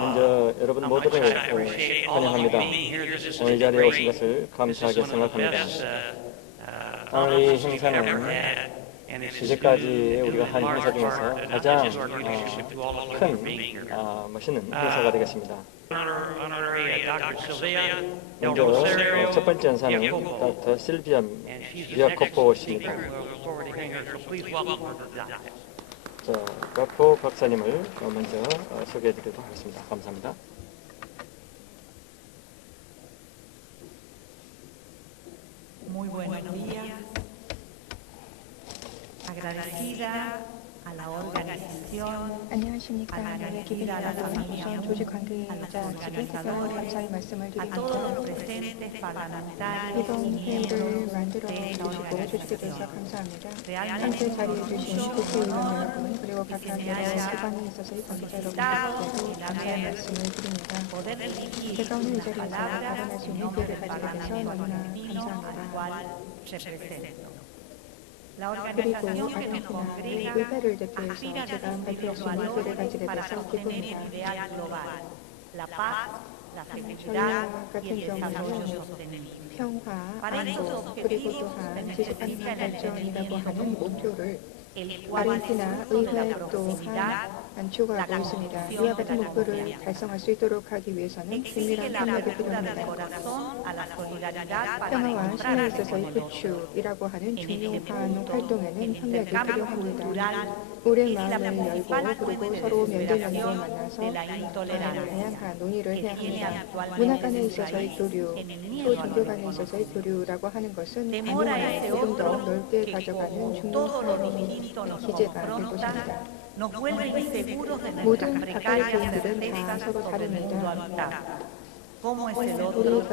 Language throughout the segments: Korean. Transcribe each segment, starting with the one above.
먼저 여러분 모두를 환영합니다. 오늘 자리에 오신 것을 감사하게 생각합니다. 오늘 이 행사는 이제까지 우리가 한 행사 중에서 가장 큰 멋있는 행사가 되겠습니다. 먼저 첫 번째 연사는 닥터 실비아 비아코포 씨입니다. 자, 가포 박사님을 먼저 소개해드리도록 하겠습니다. 감사합니다. Muy buenos días. Agradecida a la organización, 안녕하십니까. 나라의 기빈나라사 우선 조직 관계자 측에서 감사의 말씀을 a todos los 드립니다. presentes parlamentarios, 이번 회의를 만들어 주시고 조직에 대해서 감사합니다. 함께 자리해 주신 국회의원 여러분 그리고 각각 여러 기관에 있어서의 관계자 여러분들께도 감사의 말씀을 드립니다. poder dirigir 제가 오늘 이 las 자리에서 palabras 발언할 수 en 있는 nombre 기회를 del 가지게 돼서 Parlamento 너무나 argentino al 감사합니다. cual represento. La 그리고 organización que nos 아르헨티나 congrega 의회를 대표해서 aspira a 제가 발표할 수 desarrollar 있는 기회를 valores 가지게 para 돼서 sostener 기쁩니다. el ideal global, la paz, la seguridad 저희와 같은 y el desarrollo 경우는 sostenible. 평화, 안보, 그리고 또한 지속가능 발전이라고 하는 목표를 아르헨티나 의회 또한 안추구하고 있습니다. 이와 같은 목표를 달성할 수 있도록 하기 위해서는 긴밀한 협력이 필요합니다. 평화와 신뢰에 있어서의 구축이라고 하는 중요한 활동에는 협력이 필요합니다. 우리의 마음을 열고 그리고 서로 면대면으로 만나서 다양한 논의를 해야 합니다. 문화 간에 있어서의 교류, 또 종교 간에 있어서의 교류라고 하는 것은 관용을 조금 더 넓게 가져가는 중요한 기제가 될 것입니다. 모든 각각의 개인들은 다 서로 다릅니다. 우리가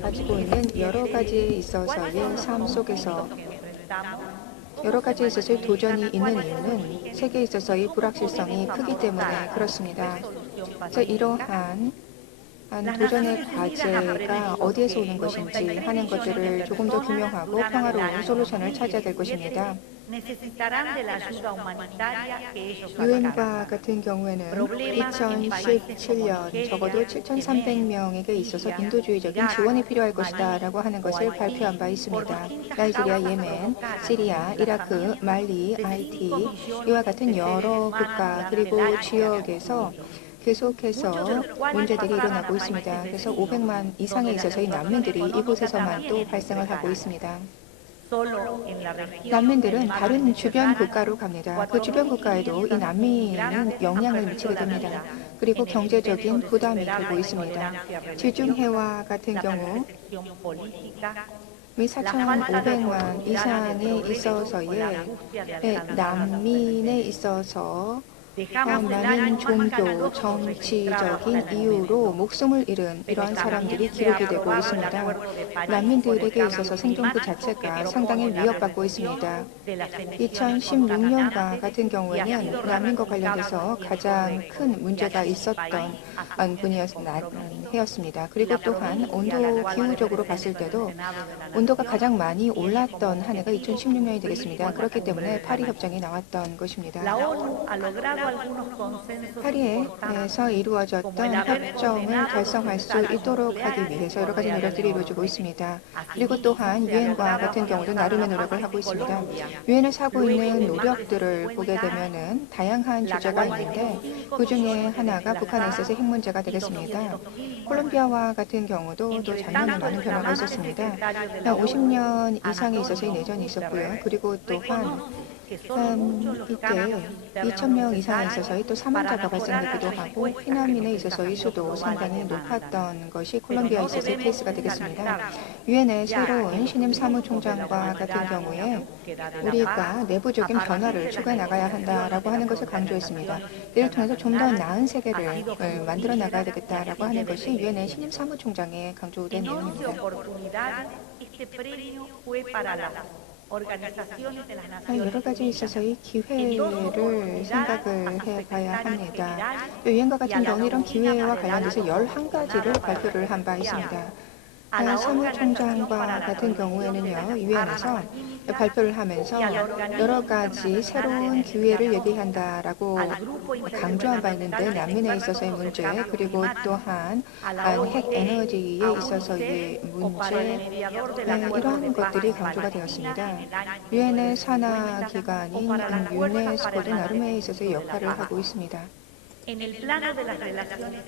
가지고 있는 여러 가지에 있어서의 삶 속에서 여러 가지에 있어서의 도전이 있는 이유는 세계에 있어서의 불확실성이 크기 때문에 그렇습니다. 그래서 이러한 도전의 과제가 어디에서 오는 것인지 하는 것들을 조금 더 규명하고 평화로운 솔루션을 찾아야 될 것입니다. 유엔과 같은 경우에는 2017년 적어도 7,300명에게 있어서 인도주의적인 지원이 필요할 것이다 라고 하는 것을 발표한 바 있습니다. 나이지리아, 예멘, 시리아, 이라크, 말리, 하이티 이와 같은 여러 국가 그리고 지역에서 계속해서 문제들이 일어나고 있습니다. 그래서 500만 이상에 있어서의 난민들이 이곳에서만 또 발생을 하고 있습니다. 난민들은 다른 주변 국가로 갑니다. 그 주변 국가에도 이 난민은 영향을 미치게 됩니다. 그리고 경제적인 부담이 되고 있습니다. 지중해와 같은 경우 4,500만 이상에 있어서의 난민에 있어서 많은 종교, 정치적인 이유로 목숨을 잃은 이러한 사람들이 기록이 되고 있습니다. 난민들에게 있어서 생존 그 자체가 상당히 위협받고 있습니다. 2016년과 같은 경우에는 난민과 관련돼서 가장 큰 문제가 있었던 해였습니다. 그리고 또한 온도 기후적으로 봤을 때도 온도가 가장 많이 올랐던 한 해가 2016년이 되겠습니다. 그렇기 때문에 파리 협정이 나왔던 것입니다. 파리에서 이루어졌던 협정을 달성할 수 있도록 하기 위해서 여러 가지 노력들이 이루어지고 있습니다. 그리고 또한 유엔과 같은 경우도 나름의 노력을 하고 있습니다. 유엔에서 하고 있는 노력들을 보게 되면은 다양한 주제가 있는데 그 중에 하나가 북한에 있어서 핵 문제가 되겠습니다. 콜롬비아와 같은 경우도 또 작년에 많은 변화가 있었습니다. 50년 이상에 있어서의 내전이 있었고요. 그리고 또한 이때 2,000명 이상에 있어서의 또 사망자가 발생되기도 하고 피난민에 있어서의 수도 상당히 높았던 것이 콜롬비아에 있어서의 케이스가 되겠습니다. 유엔의 새로운 신임 사무총장과 같은 경우에 우리가 내부적인 변화를 추구해 나가야 한다라고 하는 것을 강조했습니다. 이를 통해서 좀 더 나은 세계를 만들어 나가야 되겠다라고 하는 것이 유엔의 신임 사무총장에 강조된 내용입니다. 여러 가지에 있어서의 기회를 생각을 해봐야 합니다. 유엔과 같은 경우 이런 기회와 관련돼서 11가지를 발표를 한 바 있습니다. 사무총장과 같은 경우에는요, 유엔에서 발표를 하면서 여러 가지 새로운 기회를 얘기한다라고 강조한 바 있는데 난민에 있어서의 문제 그리고 또한 핵 에너지에 있어서의 문제 이러한 것들이 강조가 되었습니다. 유엔의 산하 기관인 유네스코도 나름에 있어서의 역할을 하고 있습니다.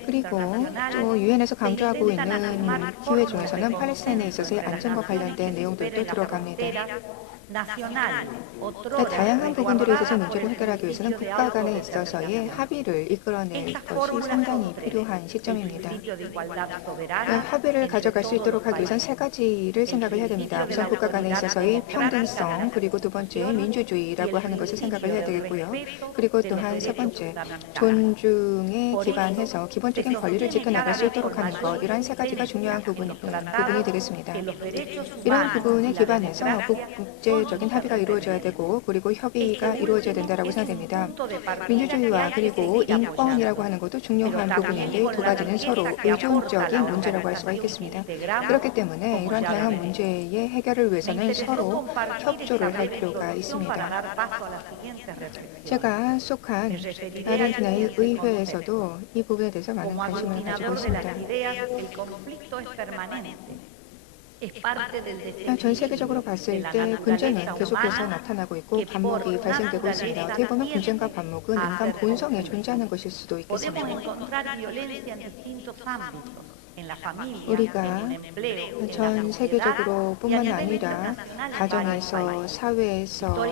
그리고 또 유엔에서 강조하고 있는 기회 중에서는 팔레스타인에 있어서의 안전과 관련된 내용들도 들어갑니다. 다양한 부분들에 있어서 문제를 해결하기 위해서는 국가 간에 있어서의 합의를 이끌어낼 것이 상당히 필요한 시점입니다. 합의를 가져갈 수 있도록 하기 위해서는 세 가지를 생각을 해야 됩니다. 우선 국가 간에 있어서의 평등성, 그리고 두 번째 민주주의라고 하는 것을 생각을 해야 되겠고요. 그리고 또한 세 번째 존중에 기반해서 기본적인 권리를 지켜나갈 수 있도록 하는 것, 이러한 세 가지가 중요한 부분이 되겠습니다. 이러한 부분에 기반해서 국제적인 합의가 이루어져야 되고 그리고 협의가 이루어져야 된다고 생각됩니다. 민주주의와 그리고 인권이라고 하는 것도 중요한 부분인데 두 가지는 서로 의존적인 문제라고 할 수가 있겠습니다. 그렇기 때문에 이러한 다양한 문제의 해결을 위해서는 서로 협조를 할 필요가 있습니다. 제가 속한 아르헨티나의 의회에서도 이 부분에 대해서 많은 관심을 가지고 있습니다. 전 세계적으로 봤을 때 분쟁은 계속해서 나타나고 있고 반목이 발생되고 있습니다. 어떻게 보면 분쟁과 반목은 인간 본성에 존재하는 것일 수도 있겠습니다. 우리가 전 세계적으로 뿐만 아니라 가정에서, 사회에서,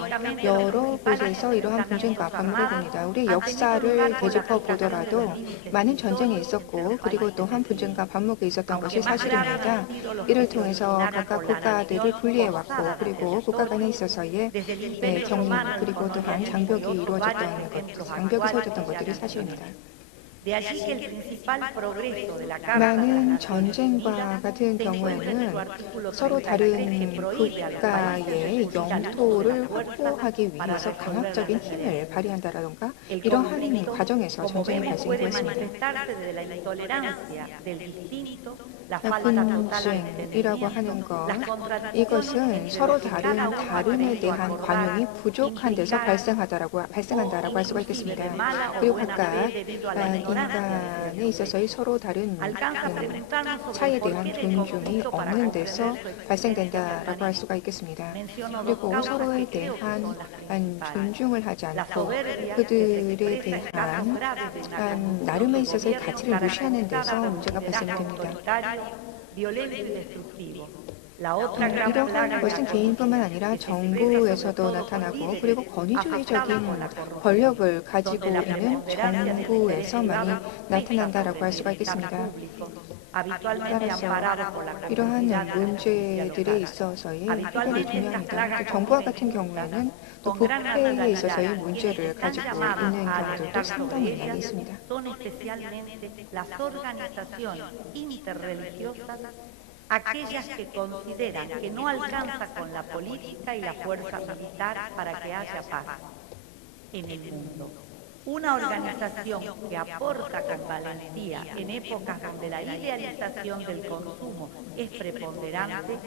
여러 곳에서 이러한 분쟁과 반목을 봅니다. 우리의 역사를 되짚어 보더라도 많은 전쟁이 있었고 그리고 또한 분쟁과 반목이 있었던 것이 사실입니다. 이를 통해서 각각 국가들을 분리해왔고 그리고 국가 간에 있어서의 경 그리고 또한 장벽이 이루어졌던 것, 장벽이 세워졌던 것들이 사실입니다. 많은 전쟁과 같은 경우에는 서로 다른 국가의 영토를 확보하기 위해서 강압적인 힘을 발휘한다라던가 이러한 과정에서 전쟁이 발생했습니다. 분쟁이라고 하는 것, 이것은 서로 다름에 대한 관용이 부족한 데서 발생한다라고 할 수가 있겠습니다. 그리고 각각 인간에 있어서의 서로 다른 차이에 대한 존중이 없는 데서 발생된다라고 할 수가 있겠습니다. 그리고 서로에 대한 존중을 하지 않고 그들에 대한 나름에 있어서의 가치를 무시하는 데서 문제가 발생됩니다. 이러한 것은 개인뿐만 아니라 정부에서도 나타나고 그리고 권위주의적인 권력을 가지고 있는 정부에서 많이 나타난다라고 할 수가 있겠습니다. 따라서 이러한 문제들에 있어서의 해결이 중요합니다. 정부와 같은 경우에는 또 부패에 있어서의 문제를 가지고 있는 경우들도 상당히 많이 있습니다. aquellas que consideran que no alcanza con la política y la fuerza militar para que haya paz en el mundo. Una organización que aporta con valentía en épocas donde la idealización del consumo es preponderante,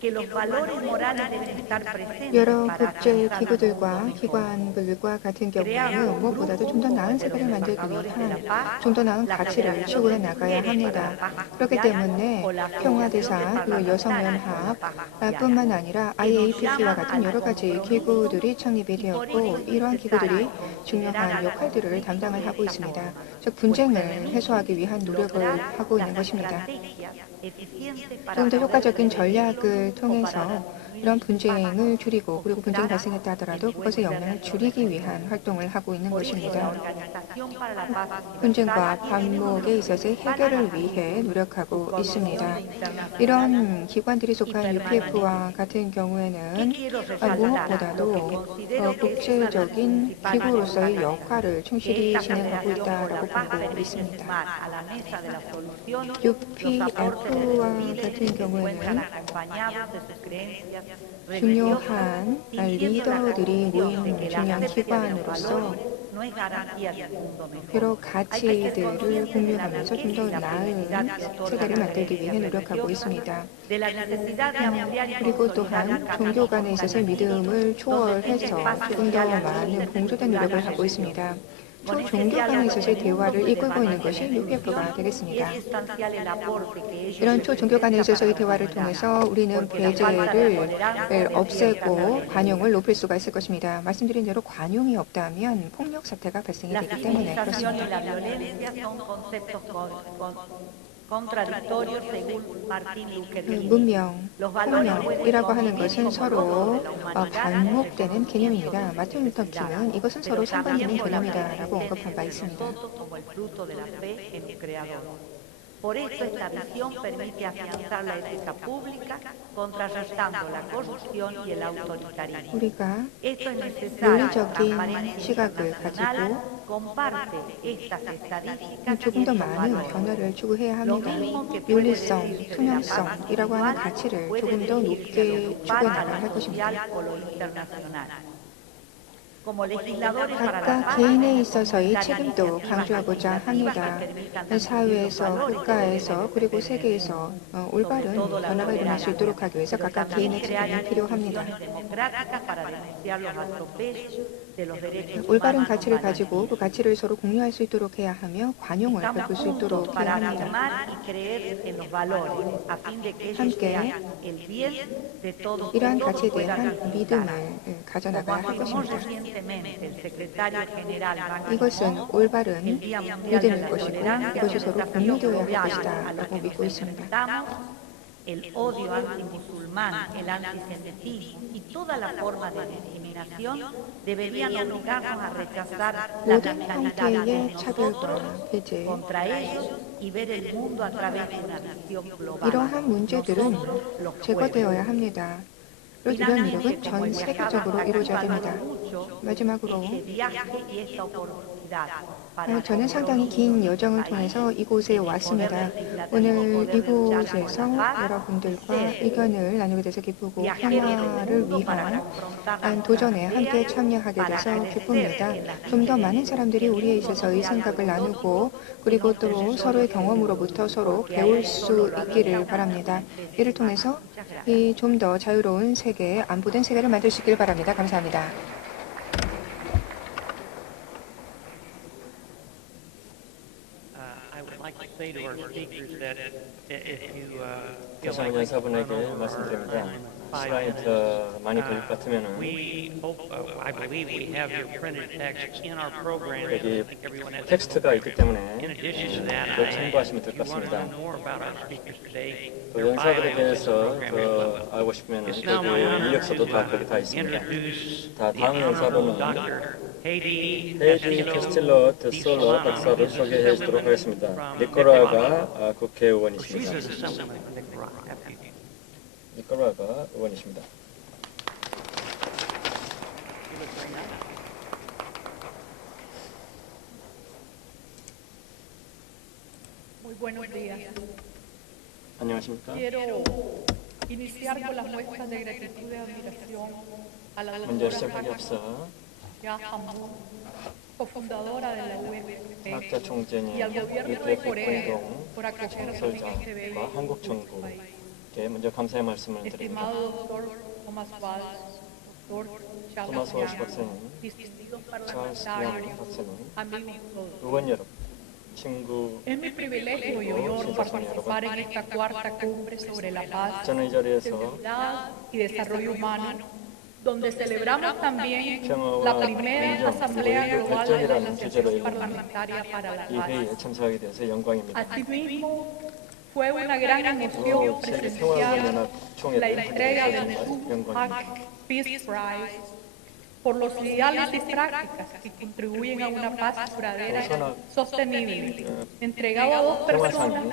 que los valores morales deben estar presentes 여러 para 국제 기구들과 기관들과 같은 경우에는 무엇보다도 좀 더 나은 세계를 만들기 위한 좀 더 나은 가치를 추구해 나가야 합니다. 그렇기 때문에 평화대사 그리고 여성연합 뿐만 아니라 IAPT와 같은 여러 가지 기구들이 창립이 되었고 이러한 기구들이 중요한 역할들을 담당을 하고 있습니다. 즉 분쟁을 해소하기 위한 노력을 하고 있는 것입니다. 좀 더 효과적인 전략을 통해서 이런 분쟁을 줄이고 그리고 분쟁이 발생했다 하더라도 그것의 영향을 줄이기 위한 활동을 하고 있는 것입니다. 분쟁과 반목에 있어서 해결을 위해 노력하고 있습니다. 이런 기관들이 속한 UPF와 같은 경우에는 무엇보다도 국제적인 기구로서의 역할을 충실히 진행하고 있다고 보고 있습니다. UPF와 같은 경우에는 중요한 리더들이 모인 중요한 기관으로서 no es garantía de un mundo mejor. 비록 가치들을 공유하면서 좀 더 나은 세계를 만들기 위해 노력하고 있습니다. De la necesidad de ampliar y 그리고 또한 종교 간에 있어서 믿음을 초월해서 조금 더 많은 공조된 노력을 하고 있습니다. 초종교 간에 있어서의 대화를 이끌고 있는 것이 UPF가 되겠습니다. 이런 초종교 간에 있어서의 대화를 통해서 우리는 배제를 없애고 관용을 높일 수가 있을 것입니다. 말씀드린 대로 관용이 없다면 폭력 사태가 발생이 되기 때문에 그렇습니다. 문명, 폭력이라고 하는 것은 서로 반목되는 개념입니다. 마틴 루터 킹은 이것은 서로 상관 있는 개념이다라고 언급한 바 있습니다. Por eso esta visión permite afianzar la ética pública, contrarrestando la corrupción y el autoritarismo. 우리가 Esto es necesario. 논리적인 시각을 가지고 comparte estas estadísticas 조금 더 많은 변화를 추구해야 합니다. 윤리성, 투명성이라고 하는 가치를 조금 더 높게 추구해나가야 할 것입니다. 각각 개인에 있어서의 책임도 강조하고자 합니다. 사회에서, 국가에서, 그리고 세계에서 올바른 변화가 일어날 수 있도록 하기 위해서 각각 개인의 책임이 필요합니다. 올바른 가치를 가지고 그 가치를 서로 공유할 수 있도록 해야 하며 관용을 베풀 수 있도록 해야 합니다. 함께 이러한 가치에 대한 믿음을 가져나가야 할 것입니다. 이것은 올바른 믿음일 것이고 이것이 서로 공유되어야 할 것이다 라고 믿고 있습니다. El odio antimusulmán, el antisemitismo y toda la forma de discriminación deberían obligarnos a rechazar la 모든 형태의 차별과 배제, contra ellos y ver el mundo a través de una visión global. 이러한 문제들은 제거되어야 합니다. 그리고 이런 노력은 전 세계적으로 이루어져야 됩니다. 마지막으로 저는 상당히 긴 여정을 통해서 이곳에 왔습니다. 오늘 이곳에서 여러분들과 의견을 나누게 돼서 기쁘고 평화를 위한 도전에 함께 참여하게 돼서 기쁩니다. 좀 더 많은 사람들이 우리에 있어서의 생각을 나누고 그리고 또 서로의 경험으로부터 서로 배울 수 있기를 바랍니다. 이를 통해서 이 좀 더 자유로운 세계, 안보된 세계를 만들 수 있기를 바랍니다. 감사합니다. 대상 연사분에게 말씀드립니다. 시간이 더 많이 걸릴 것 같으면은 여기 텍스트가 있기 때문에 그걸 참고하시면 될 것 같습니다. 또 연사들에 대해서 더 알고 싶으면은 거기 이력서도 다 거기 다 있습니다. 다음 연사분은 헤이디 캐스틸러 드솔러 박사를 소개해 주도록 하겠습니다. 니코라가 국회의원이십니다. 니코라가 의원이십니다. Muy buenos días. 안녕하십니까? Quiero iniciar con las muestras de gratitud y admiración a la 먼저 doctora 시작하기 앞서 Yaha Hamoud, cofundadora de la 학자 UFP, 총재님, y al gobierno de UPF Corea 공동 por acoger también este 창설자와 bello 한국 정부께 먼저 감사의 말씀을 드립니다. estimado doctor Thomas Walsh, doctor 토마스 Charles 월시 Yang, 박사님, distinguidos 찰스 양 parlamentarios, 박사님, amigos todos. 의원 여러분, 친구, Es mi privilegio y honor participar en esta cuarta cumbre sobre la paz, 저는 이 자리에서 seguridad y desarrollo humano, donde celebramos también 평화와 la primera 공정, Asamblea 그리고 Global de la 발전이라는 주제로 Asociación 이루어진 Parlamentaria para la 이 회의에 Paz. 참석하게 돼서 영광입니다. Asimismo, fue una gran emoción 또 세계 presenciar 평화연합 총회도 la entrega del 정말 Sub 영광입니다. Peace Prize por los ideales y prácticas que contribuyen a una paz duradera y sostenible, entregado a dos personas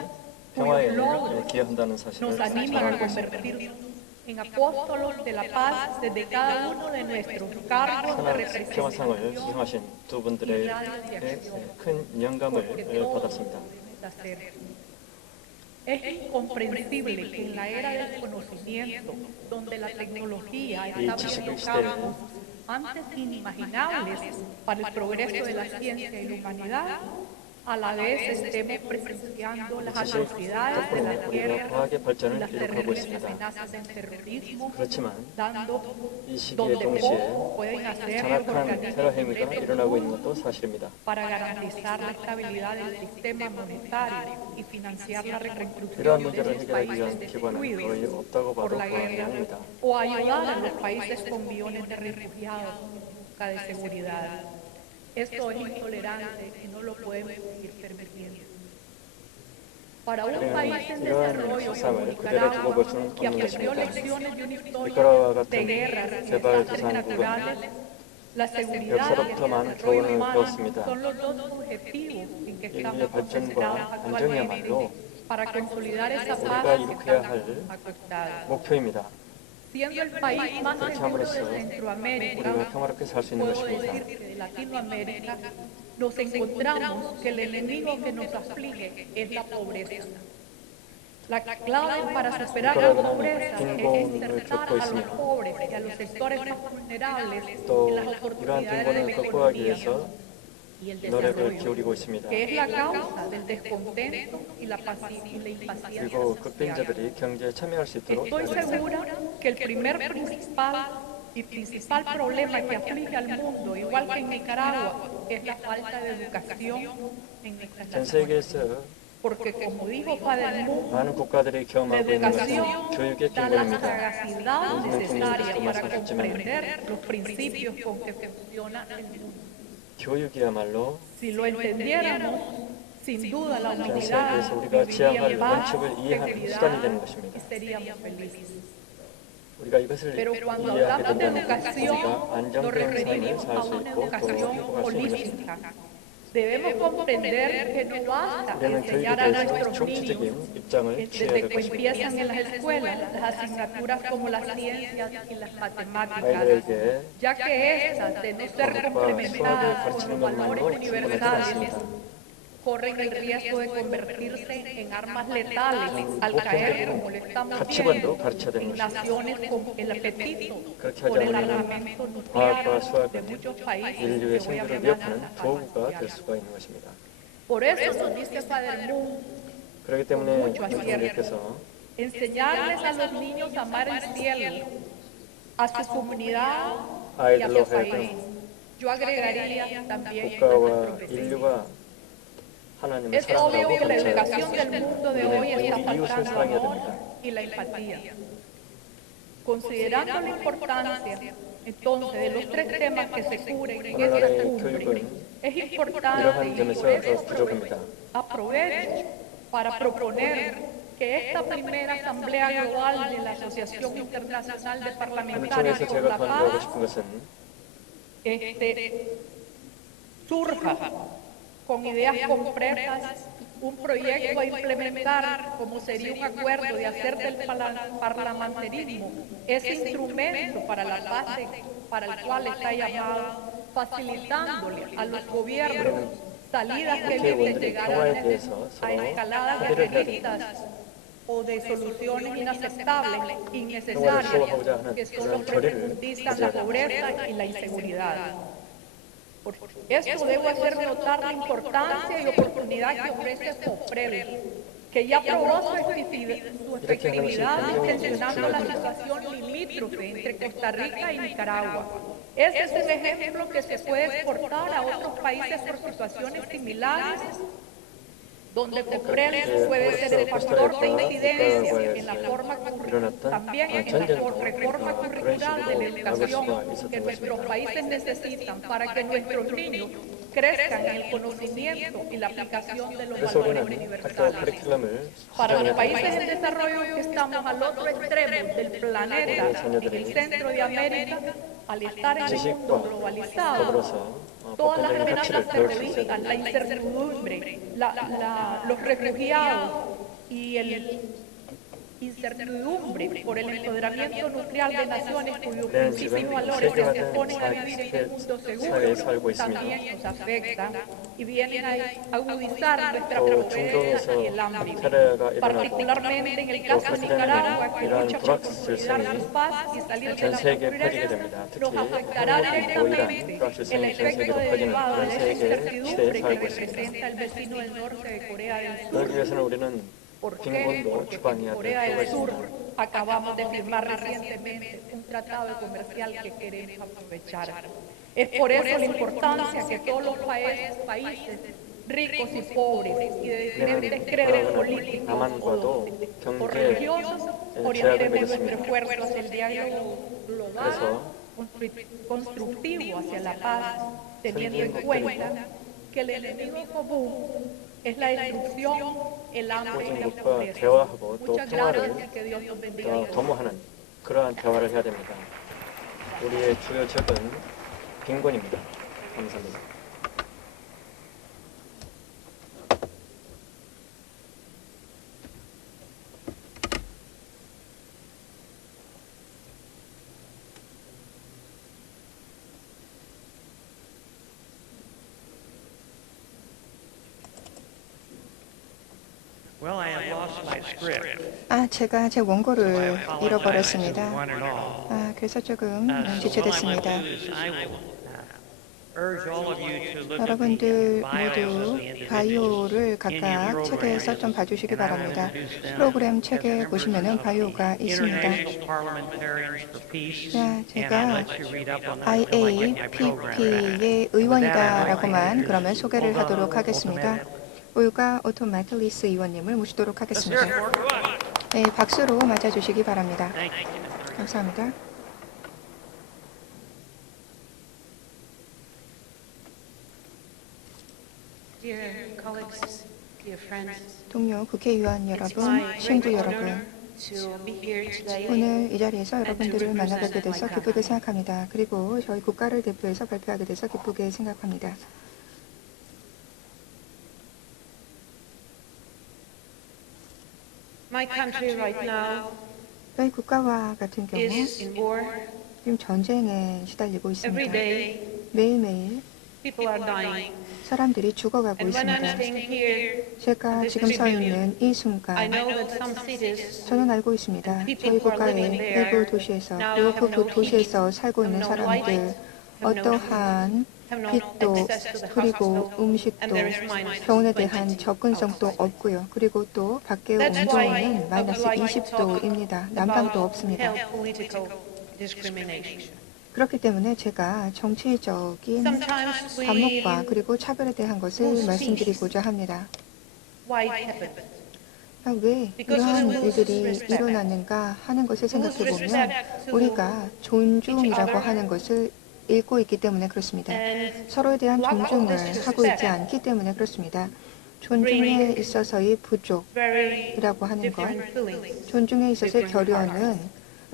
평화상이 cuyos 평화에 logros 기여한다는 사실을 nos 잘 animan a 알고 있습니다. convertirnos en apóstolos de la paz desde cada uno de nuestros cargos de 평화상을 representación 수상하신 두 분들의 큰 영감을 받았습니다. hacer. Es incomprensible que en la era del conocimiento, donde la tecnología 이 está 지식의 abriendo 시대에 campos antes inimaginables para el progreso de la ciencia y la humanidad, a la vez estemos presenciando las atrocidades de la guerra y las terribles amenazas del terrorismo, 그렇지만 dando 이 시기에 donde 동시에 poco pueden hacer los 잔악한 테러 행위가 organismos 일어나고 있는 것도 사실입니다. para garantizar la estabilidad del sistema monetario y financiar la reconstrucción 이러한 de 문제를 los 해결하기 위한 países 기관은 거의 destruidos 없다고 por 봐도 la 과언이 guerra 아닙니다. o ayudar a los países con millones de refugiados en busca de seguridad. Esto es intolerante y no lo podemos seguir permitiendo. Para un país en desarrollo como Nicaragua, que aprendió lecciones de una historia de guerras y desastres naturales, la seguridad y el desarrollo humano son los dos objetivos en que estamos concentrados actualmente para consolidar esa paz 우리가 que 이룩해야 estamos 할 acostada. 목표입니다. Siendo el país más seguro de Centroamérica, 우리가 평화롭게 살 수 있는 puedo 것입니다. decir que de Latinoamérica nos encontramos que el enemigo que nos aflige es la pobreza. La clave para superar la pobreza es insertar a los pobres y a los sectores más vulnerables 또 en las 이러한 oportunidades de 빈곤을 la 극복하기 economía 위해서 y el 노력을 desarrollo, 기울이고 있습니다. que es la causa del descontento y la impaciencia 그리고 social. 극빈자들이 경제에 참여할 수 있도록 Estoy 해야 됩니다. segura que el primer principal problema que aflige al mundo, igual que en Nicaragua, es la falta de educación en nuestras 전 naciones. 세계에서 Porque como dijo Padre Moon, 많은 국가들이 la 경험하고 있는 것은 educación 교육의 da la 빈곤입니다. sagacidad 요즘은 necesaria 국민들도 para 말씀하셨지만 comprender los principios con que funciona el mundo. 교육이야말로 Si lo entendiéramos, sin duda la 전 humanidad 세계에서 우리가 viviría 지향할 en paz, 원칙을 이해하는 수단이 되는 seguridad 것입니다. y seríamos felices. 우리가 이것을 Pero cuando 이해하게 hablamos de 된다면 educación, 우리가 nos 안정된 삶을 referimos 살 a 수 una 있고 또 educación 행복할 수 있는 것입니다. holística. Debemos comprender que no basta 우리는 교육에 enseñar a 대해서 nuestros 총체적인 niños 입장을 취해야 desde 될 que 것입니다. empiezan en las escuelas las asignaturas como las ciencias y las matemáticas, 아이들에게 ya que estas, de no ser complementadas con los valores universales, corren el riesgo de convertirse en armas letales al caer, como lo estamos viendo, 가치관도 가르쳐야 되는 en 것입니다. naciones con el apetito 그렇게 por 하지 el 않으면 armamento 과학과 nuclear 수학은 de muchos países 인류의 que hoy 생존을 amenazan 위협하는 la paz 도구가 될 mundial. 수가 있는 것입니다. Por eso nos dice Padre Moon, 그렇기 때문에 부모님께서 enseñarles a los niños a amar el cielo, a su comunidad y a 아이들로 su país. 하여금 Yo agregaría también a 국가와 nuestros vecinos. 인류가 하나님을 Es obvio 사랑하고 que la 가르쳐야 educación 됩니다. del mundo de hoy 우리는 está 우리 이웃을 faltando 사랑해야 amor 됩니다. y la empatía. Considerando la importancia entonces de los tres temas que se cubren en esta 오늘날의 cumbre, 교육은 es importante 이러한 y 점에서 por eso 더 부족합니다. aprovecho para proponer que esta primera Asamblea Global de la Asociación Internacional de 이 Parlamentarios 통해서 por 제가 la 강조하고 Paz 싶은 것은 surja con ideas concretas un proyecto a implementar, como sería un acuerdo de hacer del parlamentarismo ese instrumento para la paz para el cual está llamado, facilitándole a los gobiernos salidas que eviten llegar a escaladas guerreristas o de soluciones inaceptables, innecesarias, que solo profundizan la pobreza y la inseguridad. Por esto debo hacer notar la importancia y oportunidad que ofrece COPREL, que ya probó su efectividad intencionando la situación limítrofe entre Costa Rica y Nicaragua. Este es un ejemplo que se puede exportar a otros países por situaciones similares, donde COPREL puede ser el factor de incidencia en la forma también en la reforma curricular de la educación que nuestros países necesitan para que nuestros niños crezcan en el conocimiento y la aplicación de los 그래서 valores 우리는 학교 universales. 커리큘럼을 Para los 수정해야 países 됩니다. en desarrollo que estamos al otro extremo del planeta, en el centro de América, al estar en un mundo 지식과 globalizado, 더불어서 todas las 보편적인 amenazas 가치를 배울 수 terroristas, 있어야 la incertidumbre, los refugiados y incertidumbre por el empoderamiento nuclear de naciones cuyos 우리는 principios y 지금 valores se 세계화된 anteponen a vivir en un mundo 사회에 살고 seguro 있습니다. también nos afecta y vienen a agudizar nuestra 또 pobreza 중동에서 y el hambre. 테러가 일어나고 Particularmente en el caso de 또 Nicaragua, que 이러한 lucha por 불확 consolidar 질성이 su paz y salir de 전 la 세계에 퍼지게 pobreza, 됩니다. 특히 nos afectará 한국이 보이란 directamente 불확실성이 el 전 세계로 efecto 퍼지는 derivado 그런 de esa 세계 시대에 incertidumbre que 살고 있습니다. representa el vecino del norte de Corea del Sur. 그러기 위해서는 우리는 ¿Por qué? 빈곤도 Porque 추방해야 con 될 Corea 필요가 del Sur 있습니다. acabamos de firmar recientemente un tratado comercial que queremos aprovechar. Es por eso la importancia que todos los países ricos y pobres y de diferentes credos políticos o religiosos orientemos nuestro esfuerzo hacia el diálogo global constructivo hacia la paz, teniendo en cuenta que el enemigo común es la destrucción, el hambre y la 모든 pobreza. 국가 대화하고 또 Muchas 평화를 gracias y que Dios nos bendiga. 도모하는 그러한 대화를 해야 됩니다. 우리의 주요 적은 빈곤입니다. 감사합니다. Well, I have lost my script. 제가 제 원고를 I apologize to 잃어버렸습니다. one and all. 그래서 조금 So what I will 지체됐습니다. do is I will urge all of you to look at 여러분들 the bios of 모두 the individuals 바이오를 in your 각각 책에서 program. 좀 봐주시기 And I will 바랍니다. introduce them 프로그램 as 책에 members 보시면은 of the 바이오가 있습니다. International Parliamentarians for Peace. 자, And 제가 I'll let you read up on that until I get my program back. IAPP의 의원이다라고만 그러면 소개를 하도록 하겠습니다. 올가 오토마틀리스 의원님을 모시도록 하겠습니다. 네, 박수로 맞아주시기 바랍니다. Thank you. 감사합니다. Dear colleagues, dear friends, 동료 국회의원 it's 여러분, my great 신부 honor 여러분, to be here today. 오늘 이 자리에서 여러분들을 만나뵙게 돼서 기쁘게 생각합니다. 그리고 저희 국가를 대표해서 발표하게 돼서 기쁘게 생각합니다. My country right now 저희 국가와 같은 경우 is in war. 지금 전쟁에 시달리고 Every 있습니다. day, 매일매일 people are dying. 사람들이 죽어가고 And when I'm 있습니다. staying here, 제가 지금 서 있는 이 I 순간 know that some cities 저는 알고 있습니다. 저희 국가의 일부 도시에서 그리고 그 도시에서 살고 있는 사람들 어떠한 빛도 그리고 음식도 병원에 대한 접근성도 없고요. 그리고 또 밖의 온도는 마이너스 20도입니다. 난방도 없습니다. health political discrimination. 그렇기 때문에 제가 정치적인 Sometimes we 반목과 그리고 차별에 대한 것을 말씀드리고자 합니다. why it happened. 왜 이러한 일들이 일어나는가 하는 것을 생각해 보면 우리가 존중이라고 하는 것을 읽고 있기 때문에 그렇습니다. And 서로에 대한 존중을 하고 있지 않기 때문에 그렇습니다. 존중에 있어서의 very 부족이라고 하는 것, different feelings. 존중에 있어서의 결여는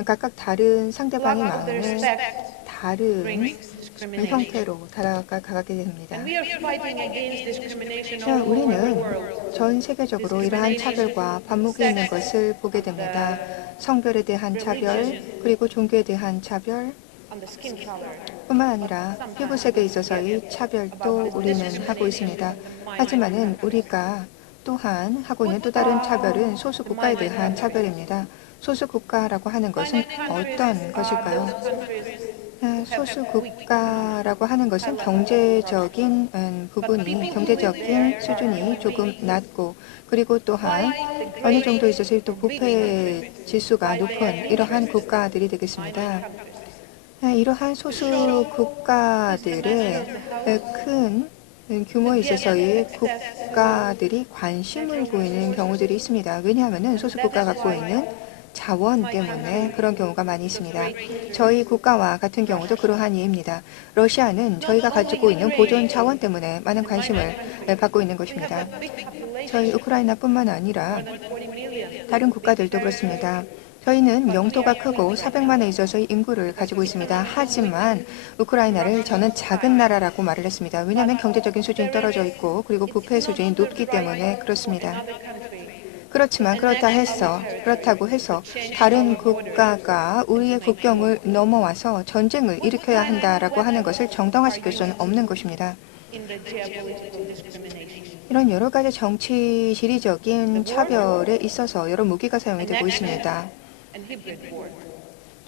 각각 다른 상대방의 Lack of 마음을 respect 다른 brings discrimination. 형태로 다가가게 됩니다. And we are fighting against discrimination 자, all over the 우리는 world. 전 세계적으로 이러한 차별과 반목이 있는 것을 보게 됩니다. 성별에 대한 차별, 그리고 종교에 대한 차별, On the skin color. 뿐만 아니라 피부색에 있어서의 차별도 우리는 하고 있습니다. 하지만은 우리가 또한 하고 있는 또 다른 차별은 소수 국가에 대한 차별입니다. 소수 국가라고 하는 것은 어떤 것일까요? 소수 국가라고 하는 것은 경제적인 부분이, 경제적인 수준이 조금 낮고, 그리고 또한 어느 정도 있어서 또 부패 지수가 높은 이러한 국가들이 되겠습니다. 이러한 소수 국가들의 큰 규모에 있어서의 국가들이 관심을 보이는 경우들이 있습니다. 왜냐하면 소수 국가가 갖고 있는 자원 때문에 그런 경우가 많이 있습니다. 저희 국가와 같은 경우도 그러한 예입니다. 러시아는 저희가 가지고 있는 보존 자원 때문에 많은 관심을 받고 있는 것입니다. 저희 우크라이나뿐만 아니라 다른 국가들도 그렇습니다. 저희는 영토가 크고 400만에 있어서의 인구를 가지고 있습니다. 하지만 우크라이나를 저는 작은 나라라고 말을 했습니다. 왜냐하면 경제적인 수준이 떨어져 있고 그리고 부패 수준이 높기 때문에 그렇습니다. 그렇지만 그렇다고 해서 다른 국가가 우리의 국경을 넘어와서 전쟁을 일으켜야 한다라고 하는 것을 정당화시킬 수는 없는 것입니다. in the geopolitical discrimination. 이런 여러 가지 정치 지리적인 차별에 있어서 여러 무기가 사용이 되고 있습니다. And hybrid war.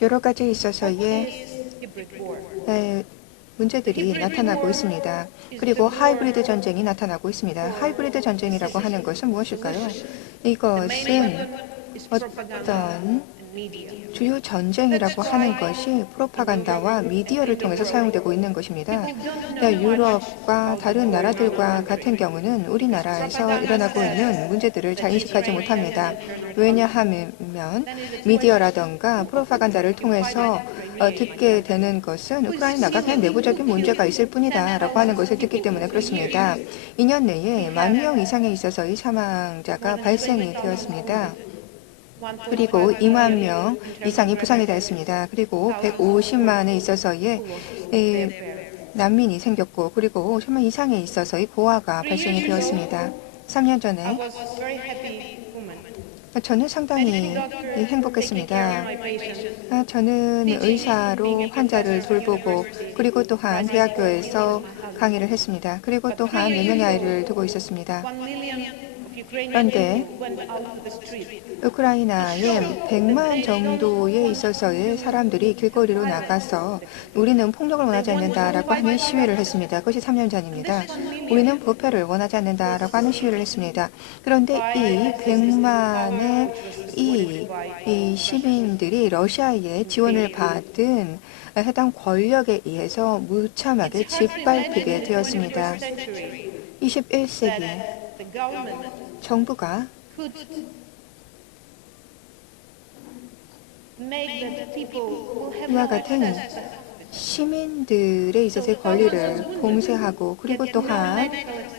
여러 가지에 있어서의 Is hybrid war. 문제들이 나타나고 있습니다. 그리고 하이브리드 전쟁이 나타나고 있습니다. 하이브리드 전쟁이라고 하는 것은 무엇일까요? 이것은 어떤 주요 전쟁이라고 하는 것이 프로파간다와 미디어를 통해서 사용되고 있는 것입니다. 유럽과 다른 나라들과 같은 경우는 우리나라에서 일어나고 있는 문제들을 잘 인식하지 못합니다. 왜냐하면 미디어라던가 프로파간다를 통해서 듣게 되는 것은 우크라이나가 그냥 내부적인 문제가 있을 뿐이다 라고 하는 것을 듣기 때문에 그렇습니다. 2년 내에 10,000명 이상에 있어서의 사망자가 발생이 되었습니다. 그리고 20,000명 이상이 부상이 되었습니다. 그리고 150만에 있어서의 난민이 생겼고 그리고 10,000명 이상에 있어서의 고아가 발생이 되었습니다. 3년 전에 I was a very happy woman. 저는 상당히 행복했습니다. 저는 의사로 환자를 돌보고 그리고 또한 대학교에서 강의를 했습니다. 그리고 또한 4명의 아이를 두고 있었습니다. 1 million of Ukrainian 그런데 people went out to the street. 우크라이나에 100만 정도에 있어서의 사람들이 길거리로 나가서 우리는 폭력을 원하지 않는다라고 하는 시위를 했습니다. 그것이 3년 전입니다. 우리는 부패를 원하지 않는다라고 하는 시위를 했습니다. 그런데 이 100만의 이 시민들이 러시아의 지원을 받은 해당 권력에 의해서 무참하게 짓밟히게 되었습니다. 21세기 The government 정부가 could make the people who have 이와 no 같은 access 시민들에 있어서의 권리를 봉쇄하고 그리고 또한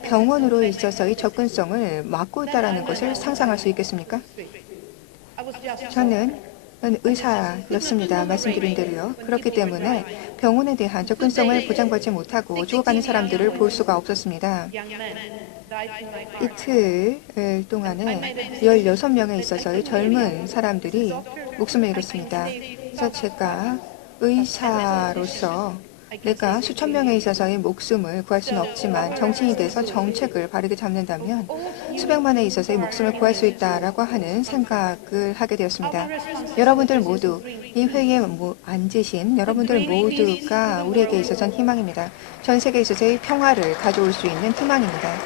병원으로 있어서의 접근성을 막고 있다는 것을 상상할 수 있겠습니까? I was just 저는 의사였습니다. 말씀드린 대로요. 그렇기 때문에 병원에 대한 접근성을 보장받지 못하고 죽어가는 사람들을 볼 수가 없었습니다. young men died in my car. 이틀 동안에 16명에 있어서의 젊은 사람들이 목숨을 잃었습니다. 그래서 제가 의사로서 내가 수천 명에 있어서의 목숨을 구할 수는 없지만 정치인이 돼서 정책을 바르게 잡는다면 수백만에 있어서의 목숨을 구할 수 있다라고 하는 생각을 하게 되었습니다. 여러분들 모두 이 회의에 앉으신 여러분들 모두가 우리에게 있어서는 희망입니다. 전 세계에 있어서의 평화를 가져올 수 있는 희망입니다.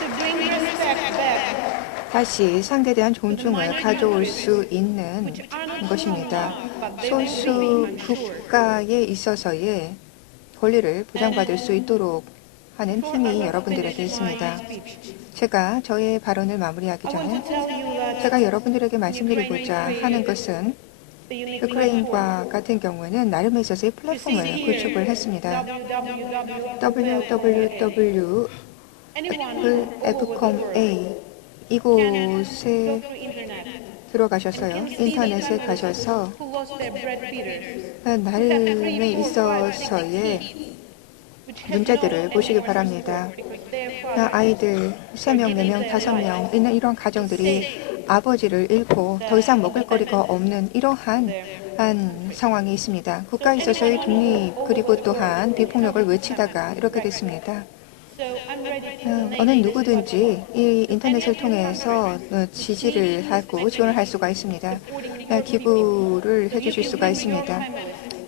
To bring respect back 다시 상대에 대한 존중을 가져올 수 있는 것입니다. 소수 국가에 있어서의 권리를 보장받을 수 있도록 하는 힘이 여러분들에게 있습니다. 제가 저의 발언을 마무리하기 전에 제가 여러분들에게 말씀드리고자 하는 것은 우크라이나와 같은 경우에는 나름에 있어서의 플랫폼을 구축을 했습니다. www.fcom.a 이곳에 들어가셔서요. 인터넷에 가셔서 who lost their breadwinners. 나름에 있어서의 문제들을 보시기 바랍니다. 아이들 3명, 4명, 5명 있는 이러한 가정들이 아버지를 잃고 더 이상 먹을 거리가 없는 이러한 상황이 있습니다. 국가에 있어서의 독립 그리고 또한 비폭력을 외치다가 이렇게 됐습니다. 어느 누구든지 이 인터넷을 통해서 지지를 하고 지원을 할 수가 있습니다. 기부를 해주실 수가 있습니다.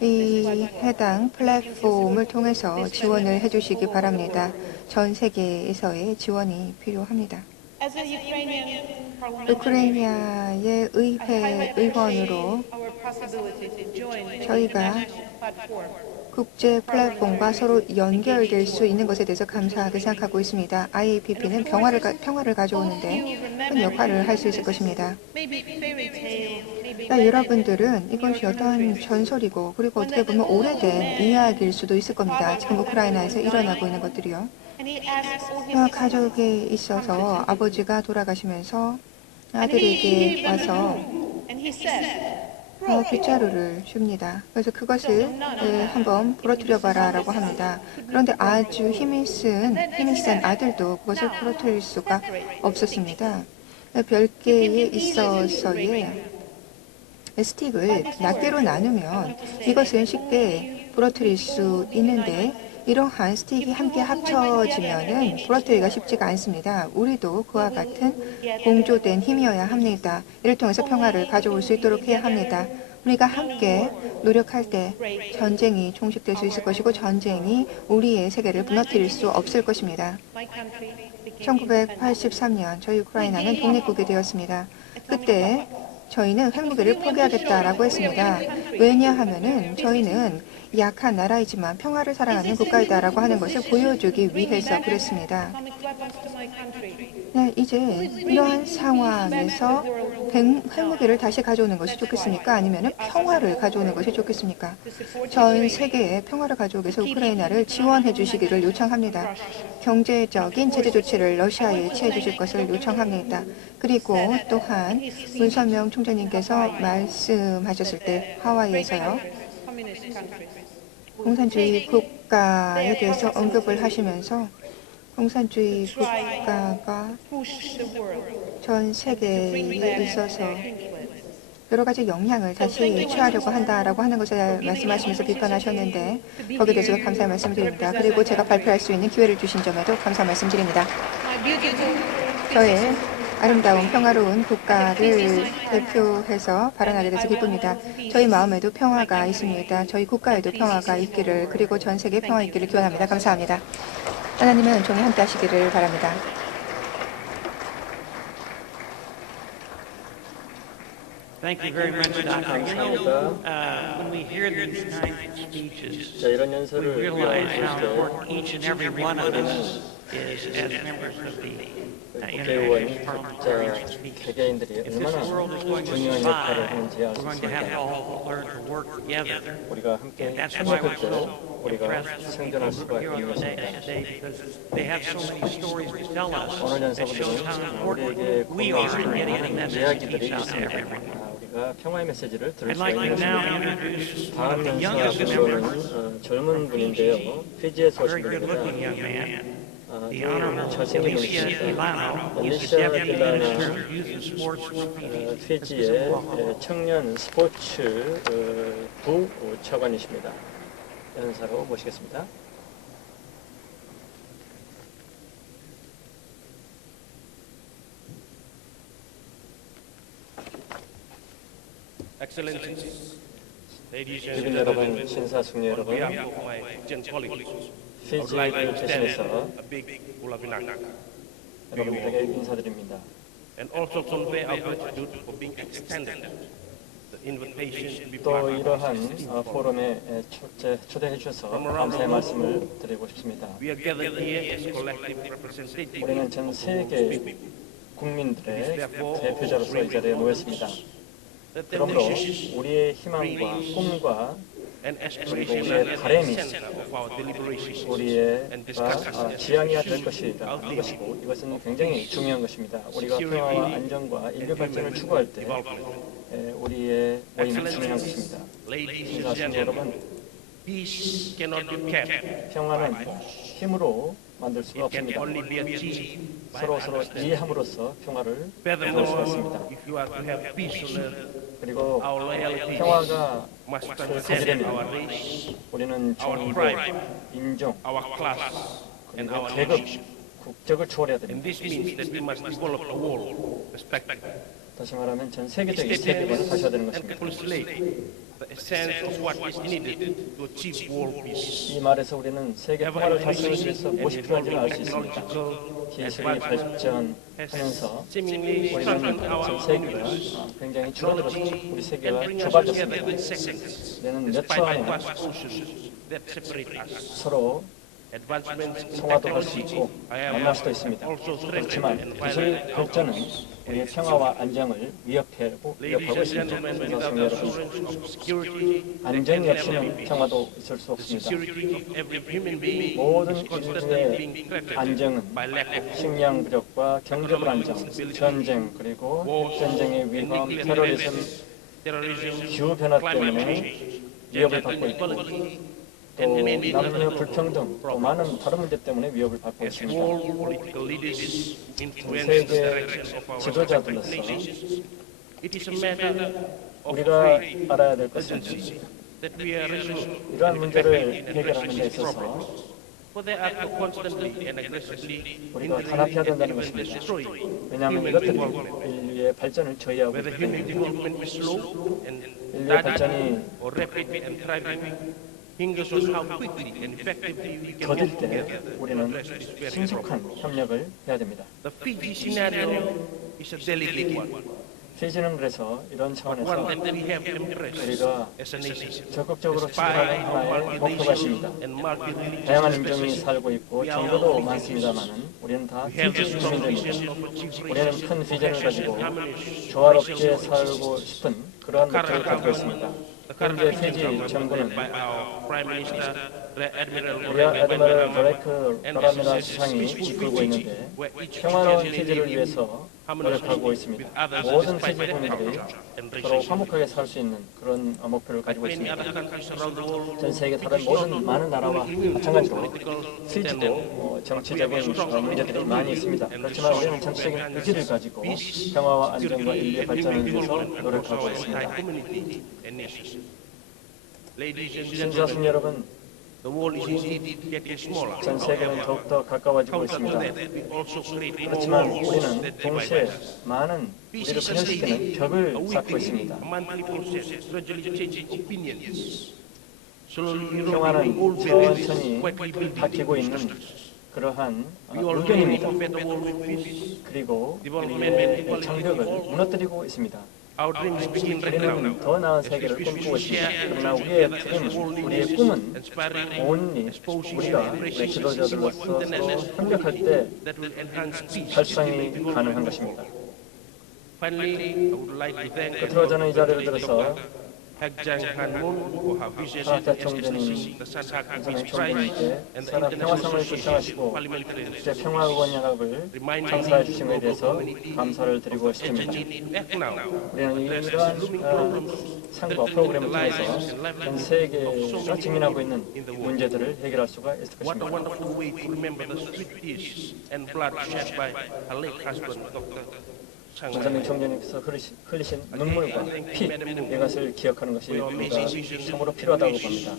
이 해당 플랫폼을 통해서 지원을 해주시기 바랍니다. 전 세계에서의 지원이 필요합니다. As a Ukrainian parliamentarian, 우크라이나의 의회 의원으로 our possibility to join the 저희가 international platform 국제 플랫폼과 서로 연결될 수 있는 것에 대해서 감사하게 생각하고 있습니다. IAPP는 평화를 가져오는데 큰 역할을 할 수 있을 것입니다. maybe fairy tale, maybe 여러분들은 이것이 어떠한 전설이고 그리고 어떻게 보면 오래된 이야기일 수도 있을 겁니다. 지금 우크라이나에서 일어나고 있는 것들이요. and he asks all his 가족에 있어서 아버지가 돌아가시면서 아들에게 와서 and he says, 빗자루를 줍니다. 그래서 그것을 한번 부러뜨려 봐라라고 합니다. 그런데 아주 힘이 센 아들도 그것을 부러뜨릴 수가 없었습니다. 별개에 있어서의 스틱을 낱개로 나누면 이것은 쉽게 부러뜨릴 수 있는데 이러한 스틱이 함께 합쳐지면은 부러뜨리기가 쉽지가 않습니다. 우리도 그와 같은 공조된 힘이어야 합니다. 이를 통해서 평화를 가져올 수 있도록 해야 합니다. 우리가 함께 노력할 때 전쟁이 종식될 수 있을 것이고 전쟁이 우리의 세계를 무너뜨릴 수 없을 것입니다. 1983년 저희 우크라이나는 독립국이 되었습니다. 그때 저희는 핵무기를 포기하겠다라고 했습니다. 왜냐하면은 저희는 약한 나라이지만 평화를 사랑하는 국가이다라고 하는 것을 보여주기 위해서 그랬습니다. 네, 이제 이러한 상황에서 핵무기를 다시 가져오는 것이 좋겠습니까? 아니면 평화를 가져오는 것이 좋겠습니까? 전 세계에 평화를 가져오기 위해서 우크라이나를 지원해 주시기를 요청합니다. 경제적인 제재 조치를 러시아에 취해 주실 것을 요청합니다. 그리고 또한 문선명 총재님께서 말씀하셨을 때 하와이에서요. 공산주의 국가에 대해서 언급을 하시면서 공산주의 국가가 전 세계에 있어서 여러 가지 영향을 다시 취하려고 한다라고 하는 것을 말씀하시면서 비판하셨는데 거기에 대해서도 감사의 말씀을 드립니다. 그리고 제가 발표할 수 있는 기회를 주신 점에도 감사 말씀드립니다. 저의 아름다운 평화로운 국가를 대표해서 발언하게 돼서 기쁩니다. 저희 마음에도 평화가 있습니다. 저희 국가에도 평화가 있기를 그리고 전 세계에 평화 있기를 기원합니다. 감사합니다. 하나님의 은총이 함께 하시기를 바랍니다. Thank you very much, Doctor. You know, when we hear these kinds of speeches, 자, 이런 we 연설을 realize how 들을 important each and every one of us is as members of the 때 국회의원, 각자 개개인들이 If this 얼마나 world is going to 중요한 역할을 survive, 하는지 알 we're 수 going to have to 있습니다. all learn to work together. 우리가 함께 And that's why 협력할 we're 때 so 우리가 impressed with 생존할 people 수가 here 있는 on the 것입니다. day today because they have so many stories to tell us 오늘 that shows how 연설은 important 우리에게 we are in getting the 공감하는 message to 이야기들이 each out there. 있습니다. 우리가 평화의 메시지를 들을 I'd 수가 like to 있는 now 것입니다. introduce one 다음 of the youngest 연설은 members, 젊은 분인데요. 피지에서 very 오신 good 분입니다. looking young man. The 아주 Honorable 잘생긴 Alicia 분이십니다. Delano is the 알리시아 Deputy Minister 딜라나 of Youth and Sports from Fiji. 피지의 청년 스포츠 부 차관이십니다. 연사로 모시겠습니다. Excellencies, ladies and 주민 gentlemen, 여러분, 신사숙녀 on 여러분, behalf of my Fijian colleagues, I would like 피지를 to 대신해서 extend a big Bulapinak 여러분들에게 인사드립니다. and also convey our gratitude for being extended the invitation to be 또 part of 이러한 this festival. 포럼에 초대해 주셔서 감사의 말씀을 드리고 싶습니다. We are gathered here as collective representatives 우리는 전 세계 국민들의 대표자로서 이 자리에 모였습니다. that the 그러므로 wishes 우리의 희망과 꿈과 and 그리고 aspirations 우리의 are at 바람이 the center of our deliberations. 우리가 지향해야 될 것이다. 이것이고 이것은 굉장히 중요한 것입니다. 우리가 평화와 안정과 인류 발전을 추구할 때 우리의 모임이 중요한 것입니다. Ladies and 신사숙녀 gentlemen, 여러분, peace cannot be kept. 평화는 힘으로 만들 수가 It can 없습니다. only be achieved by 서로 understanding. 이해함으로써 평화를 이룰 수가 Furthermore, 있습니다. if you are to have peace on earth, 그리고 our loyalty 평화가 must 가지려면 transcend our race, 우리는 our 종교, tribe, 인종, our class, and 그리고 our 계급, nation. 국적을 초월해야 And 됩니다. this means that we must develop a world perspective. 다시 말하면 전 세계적인 세계관을 가져야 되는 and 것입니다. translate the essence of what is needed to achieve world peace. 이 말에서 우리는 세계 평화를 달성하기 위해서 and 무엇이 필요한지를 알 수 technological 있습니다. 기술이 advancement 발전하면서 seemingly strengthened 우리는 our 전 세계가 communities. 굉장히 줄어들었습니다. 우리 and 세계가 bring us together 좁아졌습니다. in seconds, 우리는 몇 초 despite 안에 vast oceans that separate us. 서로 Advancements in 통화도 할 수 technology, 있고 만날 수도 있습니다. also 그렇지만 threaten 기술 violent 발전은 outcomes. 우리의 평화와 안정을 위협하고 Ladies and 있습니다. gentlemen, 신사숙녀 without 여러분, assurance of security, there 안정이 can never be 없이는 peace. 평화도 있을 수 The 없습니다. security of every human being 모든 is constantly 인류의 being threatened 안정은 by lack of 식량 부족과 경제 불안정, 전쟁, 그리고 전쟁의 위험, 테러리즘, terrorism, 기후 변화 climate 때문에 change, 위협을 gender 받고 있고 inequality, 또 남녀 불평등, 또 많은 다른 문제 때문에 위협을 받고 as 있습니다. all political leaders influence the 세계 direction of our 지도자들로서 civilizations, it is a matter of 우리가 great 알아야 될 것은 urgency that we are resolute 이러한 in 문제를 effecting and 해결하는 데 addressing these 있어서 problems. For they are constantly and aggressively 우리가 단합해야 intervening 된다는 and 것입니다. destroying 왜냐하면 human 이것들이 development. 인류의 발전을 저해하고 Whether 있기 human 때문입니다. development is slow and 인류의 발전이 or rapid and thriving hinders us how quickly and effectively we can 더딜 work 때 together to 우리는 address this very 신속한 problem. 협력을 해야 됩니다. The Fiji scenario is a delicate one, 피지는 그래서 이런 one 차원에서 that we have embraced 우리가 as a nation. 적극적으로 Despite 추진하는 our 하나의 목표가 있습니다. multiracial and multi-religious 다양한 인종이 diversity, 살고 있고 정도도 많습니다만은 우리는 다 we have the 피지 strong 주민들입니다. vision of achieving 우리는 racial 큰 비전을 cohesion 가지고 and harmonious 조화롭게 racial 살고 싶은 그러한 목표를 갖고 있습니다. 현재 피지 정부는 by our Prime Minister, Admiral 우리와 에드미럴 Lorek 바라메라 수상이 이끌고 있는데 평화로운 피지를 위해서 노력하고 있습니다. 모든 피지 국민들이 서로 화목하게 살 수 있는 그런 목표를 가지고 있습니다. 전 세계 다른 모든 많은 나라와 마찬가지로 피지도 정치적인 문제들이 많이 있습니다. 그렇지만 우리는 정치적인 의지를 가지고 평화와 안정과 인류의 발전을 위해서 노력하고 있습니다. 신사순 여러분, The world is indeed getting smaller. 전 세계는 더욱더 가까워지고 있습니다. 그렇지만 우리는 동시에 많은 우리를 분열시키는 벽을 쌓고 있습니다. 평화는 천천히 바뀌고 있는 그러한 의견입니다. 그리고 우리의 장벽을 무너뜨리고 있습니다. 우리는 더 나은 세계를 꿈꾸고 있습니다. 그러나 우리의 드림은, 우리의 꿈은 온리 우리가 우리 지도자들로서 서로 협력할 때 달성이 가능한 것입니다. 끝으로 저는 이 자리를 들어서 사학자 총재님, 전선행 총재님께 사람 평화성을 구성하시고 국제 평화의원연합을 창사해 주신 것에 대해서 감사를 드리고 싶습니다. 우리는 이러한 상과 프로그램을 통해서 전 세계가 직면하고 있는 문제들을 해결할 수가 있을 것입니다. 전선행 총재님께서 흘리신 눈물과 피, 이것을 기억하는 것이 우리가 참으로 필요하다고 봅니다.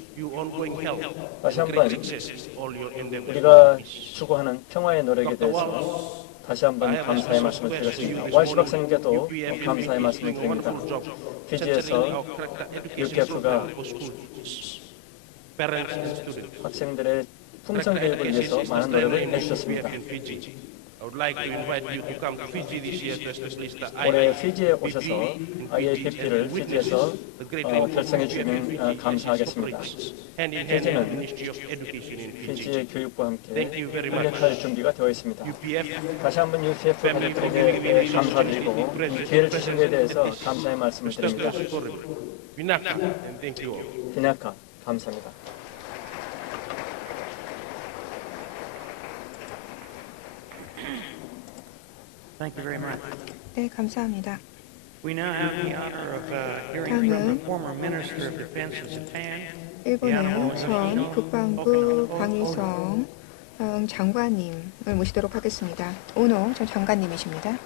다시 한번 우리가 추구하는 평화의 노력에 대해서 다시 한번 감사의 말씀을 드리겠습니다. YC 박사님께도 감사의 말씀을 드립니다. 피지에서 UPF가 학생들의 품성 교육을 위해서 많은 노력을 해주셨습니다. 올해 피지에 오셔서 IAPP를 피지에서 결성해 주시면 감사하겠습니다. 피지는 피지의 교육과 함께 협력할 준비가 되어 있습니다. 다시 한번 UPF 가족들에게 감사드리고 이 기회를 주신 것에 대해서 감사의 말씀을 드립니다. 비나카, 감사합니다. Thank you very much. 네, 감사합니다. We now have the honor of hearing from the former Minister of Defense of Japan, 일본의 전 국방부 방위성 장관님을 모시도록 하겠습니다. 오노 전 장관님이십니다.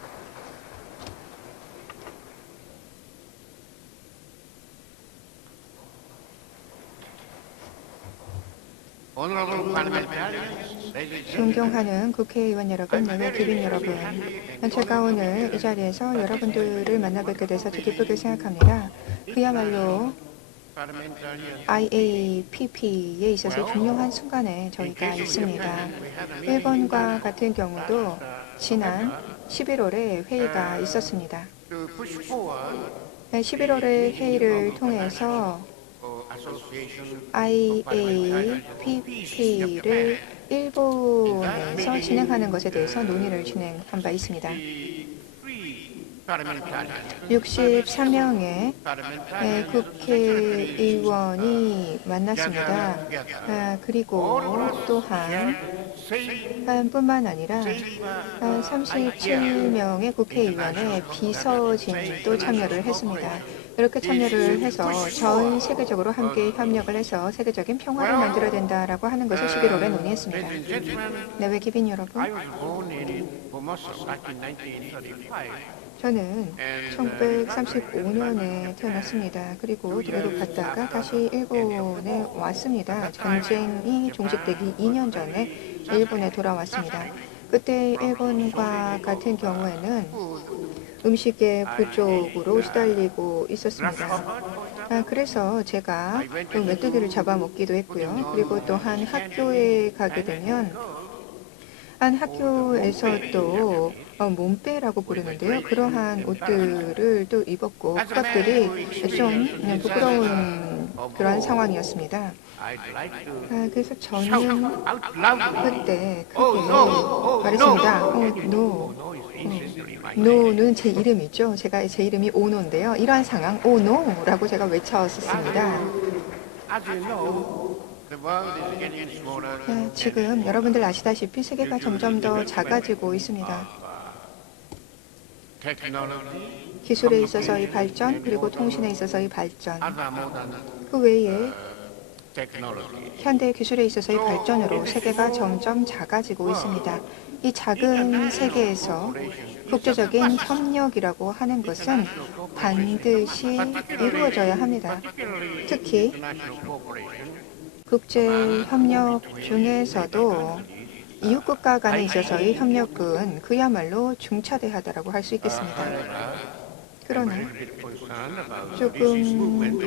존경하는 국회의원 여러분, 기빈 여러분, 제가 오늘 이 자리에서 여러분들을 만나 뵙게 돼서 되게 기쁘게 생각합니다. 그야말로 IAPP에 있어서 중요한 순간에 저희가 있습니다. 일본과 같은 경우도 지난 11월에 회의가 있었습니다. 11월의 회의를 통해서 IAPP를 일본에서 진행하는 것에 대해서 논의를 진행한 바 있습니다. 63명의 국회의원이 만났습니다. 그리고 또한 뿐만 아니라 37명의 국회의원의 비서진도 참여를 했습니다. 이렇게 참여를 해서 전 세계적으로 함께 협력을 해서 세계적인 평화를 만들어야 된다라고 하는 것을 11월에 논의했습니다. 네, 외기빈 여러분. I was born in Formosa back in 1935. 저는 1935년에 태어났습니다. 그리고 미국 갔다가 다시 일본에 왔습니다. 전쟁이 종식되기 2년 전에 일본에 돌아왔습니다. 그때 일본과 같은 경우에는 음식의 부족으로 시달리고 있었습니다. 그래서 제가 또 메뚜기를 잡아먹기도 했고요. 그리고 또한 학교에 가게 되면 한 학교에서 또 몸빼라고 부르는데요. 그러한 옷들을 또 입었고 그것들이 좀 부끄러운 그러한 상황이었습니다. 그래서 저는 그때 크게 말했습니다. 노는 제 이름이죠. 제 이름이 오노인데요. 이러한 상황, 오노라고 제가 외쳤었습니다. 지금 여러분들 아시다시피 세계가 점점 더 작아지고 있습니다. 기술에 있어서의 발전, 그리고 통신에 있어서의 발전, 그 외에 현대 기술에 있어서의 발전으로 세계가 점점 작아지고 있습니다. 이 작은 세계에서 국제적인 협력이라고 하는 것은 반드시 이루어져야 합니다. 특히 국제협력 중에서도 이웃국가 간에 있어서의 협력은 그야말로 중차대하다라고 할 수 있겠습니다. 그러나 조금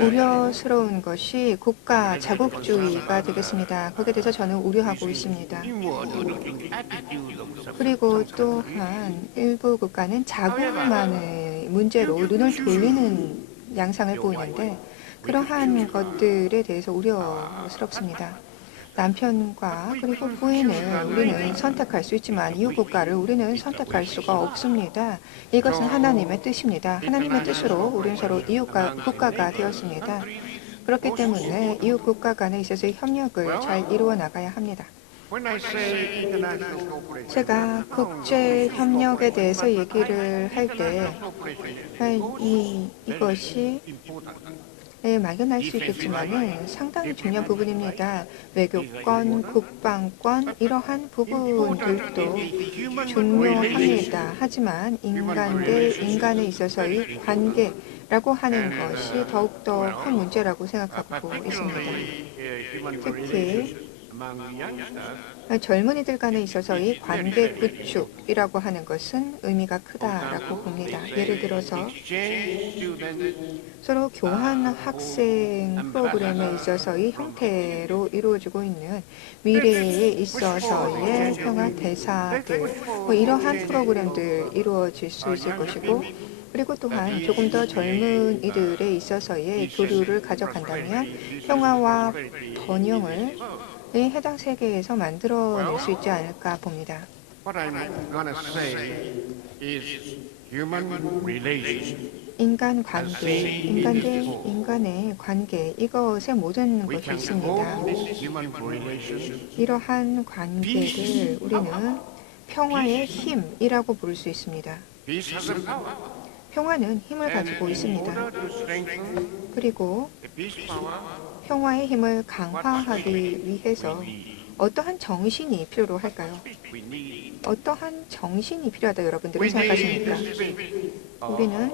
우려스러운 것이 국가 자국주의가 되겠습니다. 거기에 대해서 저는 우려하고 있습니다. 그리고 또한 일부 국가는 자국만의 문제로 눈을 돌리는 양상을 보이는데 그러한 것들에 대해서 우려스럽습니다. 남편과 그리고 부인을 우리는 선택할 수 있지만 이웃 국가를 우리는 선택할 수가 없습니다. 이것은 하나님의 뜻입니다. 하나님의 뜻으로 우리는 서로 이웃 국가가 되었습니다. 그렇기 때문에 이웃 국가 간에 있어서 협력을 잘 이루어 나가야 합니다. 제가 국제 협력에 대해서 얘기를 할 때 이것이 막연할 수 있겠지만 상당히 중요한 부분입니다. 외교권, 국방권 이러한 부분들도 중요합니다. 하지만 인간 대 인간에 있어서의 관계라고 하는 것이 더욱더 큰 문제라고 생각하고 있습니다. 특히 젊은이들 간에 있어서의 관계 구축이라고 하는 것은 의미가 크다라고 봅니다. 예를 들어서 서로 교환 학생 프로그램에 있어서의 형태로 이루어지고 있는 미래에 있어서의 평화 대사들, 이러한 프로그램들 이루어질 수 있을 것이고 그리고 또한 조금 더 젊은이들에 있어서의 교류를 가져간다면 평화와 번영을 해당 세계에서 만들어낼 수 있지 않을까 봅니다. 인간 관계, 인간 대 인간의 관계, 이것에 모든 것이 있습니다. 이러한 관계를 우리는 평화의 힘이라고 부를 수 있습니다. 평화는 힘을 가지고 있습니다. 그리고 평화의 힘을 강화하기 위해서 어떠한 정신이 필요로 할까요? 어떠한 정신이 필요하다 여러분들은 생각하십니까? 우리는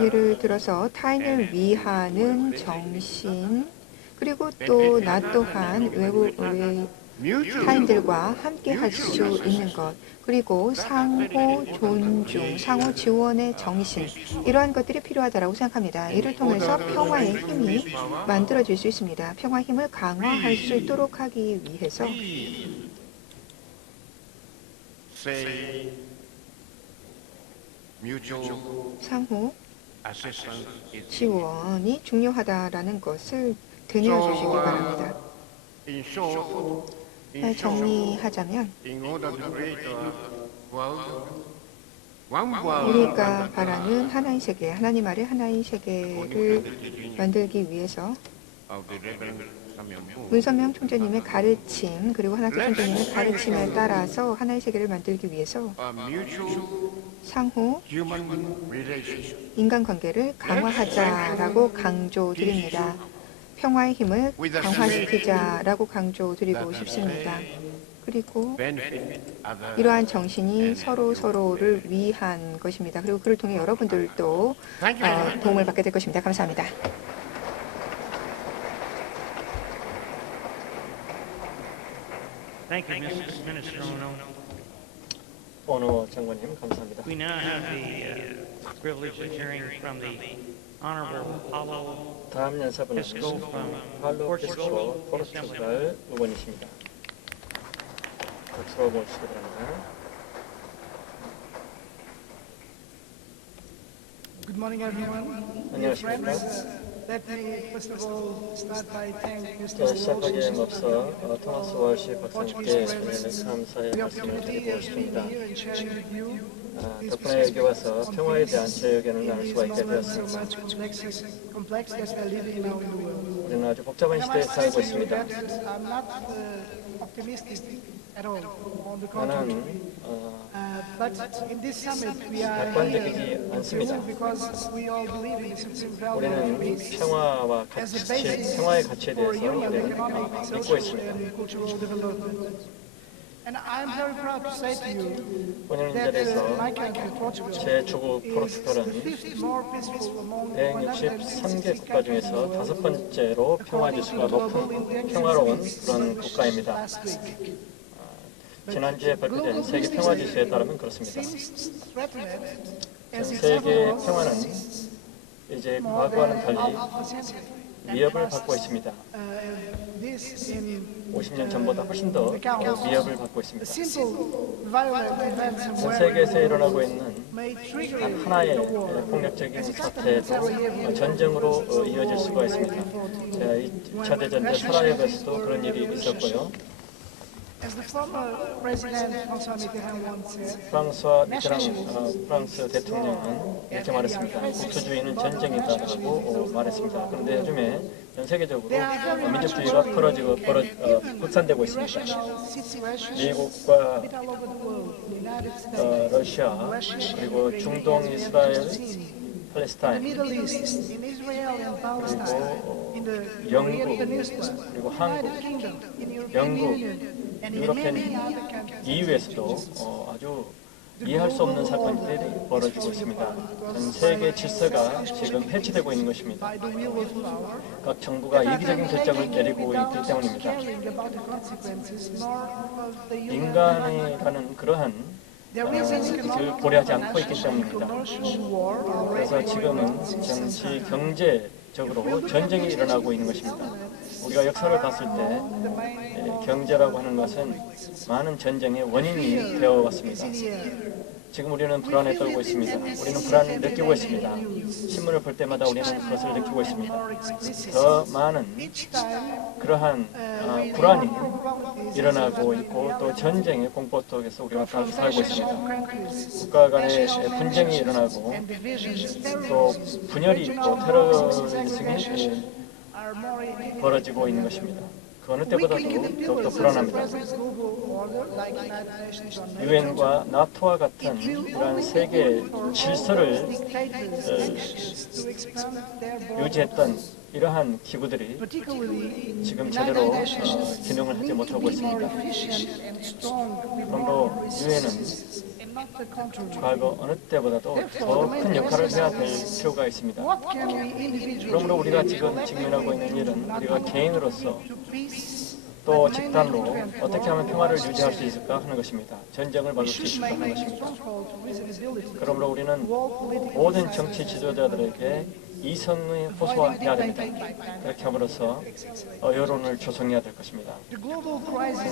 예를 들어서 타인을 위하는 정신, 그리고 또 나 또한 타인들과 함께 할 수 있는 것, 그리고 상호 존중, 상호 지원의 정신, 이러한 것들이 필요하다고 생각합니다. 이를 통해서 평화의 힘이 만들어질 수 있습니다. 평화의 힘을 강화할 수 있도록 하기 위해서 상호 지원이 중요하다라는 것을 되뇌어 주시기 바랍니다. 정리하자면 우리가 바라는 하나의 세계, 하나님 아래 하나의 세계를 만들기 위해서 문선명 총재님의 가르침 그리고 하나님 총재님의 가르침에 따라서 하나의 세계를 만들기 위해서 상호 human relations. 인간관계를 강화하자라고 강조드립니다. 평화의 힘을 강화시키자라고 강조드리고 싶습니다. 그리고 Benefit others. 이러한 정신이 서로를 위한 것입니다. 그리고 그를 통해 여러분들도 도움을 받게 될 것입니다. 감사합니다. Thank you, Mrs. Minister Ono. 오노 장관님 감사합니다. We now have the privilege of hearing from the Honorable Paulo 다음 연사분은 Pisco from 팔로 Portugal. 피스코 포르투갈 의원이십니다. 박수로 모시기 바랍니다. Good morning, everyone. 안녕하십니까? Let me first of all start by thanking 자, Mr. 시작하기에 Walsh 앞서 토마스 월시 박사님께 감사의 the 말씀을 opportunity 드리고 of being 싶습니다. here and sharing with you 덕분에 여기 와서 평화에 대한 제 의견을 나눌 수가 있게 so 되었습니다. much complex that we're living now in the world. 우리는 아주 복잡한 And I 시대에 must say 살고 to you 있습니다. that I'm not optimistic at all. On the contrary. 나는 But in this summit, we are 낙관적이지 here 않습니다. because we all believe in the supreme value of 우리는 peace 평화와 as a 가치, basis 평화의 가치에 for 대해서 human 우리는 economic, 믿고 social, 있습니다. and cultural development. And I'm very proud to say to you 오늘 이 that 자리에서 my country, Portugal, 제 주국 is 포르투갈은 the fifth more peaceful among 163개 국가 중에서 5번째로 평화 지수가 높은 평화로운 그런 국가입니다. last week. 지난주에 발표된 세계 평화 지수에 따르면 그렇습니다. Seems threatened 전 as its 세계의 level 평화는 이제 과거와는 달리 of the century. 위협을 받고 있습니다. This in 50년 전보다 훨씬 더 위협을 받고 있습니다. simple violent events 전 where 세계에서 일어나고 있는 may trigger 단 하나의 폭력적인 사태도 전쟁으로 이어질 수가 있습니다. 2차 대전 때 사라예보에서도 그런 일이 있었고요. as the former president François Mitterrand once said, 프랑스와 프랑스 대통령은 이렇게 말했습니다. 국토주의는 전쟁이다라고 말했습니다. 그런데 요즘에 전 세계적으로 민족주의가 확산되고 있습니다. 미국과 러시아 그리고 중동, 이스라엘, 팔레스타인 Middle East, in Israel and Palestine, 그리고 영국 그리고 한국, 영국, 유럽팬 EU에서도 아주 이해할 수 없는 사건들이 벌어지고 있습니다. 전 세계 질서가 지금 해치되고 있는 것입니다. 각 정부가 이기적인 결정을 내리고 있기 때문입니다. 인간이 가는 그러한 것을 고려하지 않고 있기 때문입니다. 그래서 지금은 정치, 경제적으로 전쟁이 일어나고 있는 것입니다. 우리가 역사를 봤을 때 경제라고 하는 것은 많은 전쟁의 원인이 되어 왔습니다. 지금 우리는 불안에 떨고 있습니다. 우리는 불안을 느끼고 있습니다. 신문을 볼 때마다 우리는 그것을 느끼고 있습니다. 더 많은 그러한 불안이 일어나고 있고 또 전쟁의 공포 속에서 우리가 살고 있습니다. 국가 간의 분쟁이 일어나고 또 분열이 있고 테러리즘이 벌어지고 있는 것입니다. 그 어느 때보다도 더욱더 불안합니다. 유엔과 나토와 같은 이러한 세계 질서를 유지했던 이러한 기구들이 지금 제대로 기능을 하지 못하고 있습니다. 그러므로 유엔은 과거 어느 때보다도 더 큰 역할을 해야 될 필요가 있습니다. 그러므로 우리가 지금 직면하고 있는 일은 우리가 개인으로서 또 집단으로 어떻게 하면 평화를 유지할 수 있을까 하는 것입니다. 전쟁을 막을 수 있을까 하는 것입니다. 그러므로 우리는 모든 정치 지도자들에게 이성을 호소해야 됩니다. 그렇게 함으로써 여론을 조성해야 될 것입니다.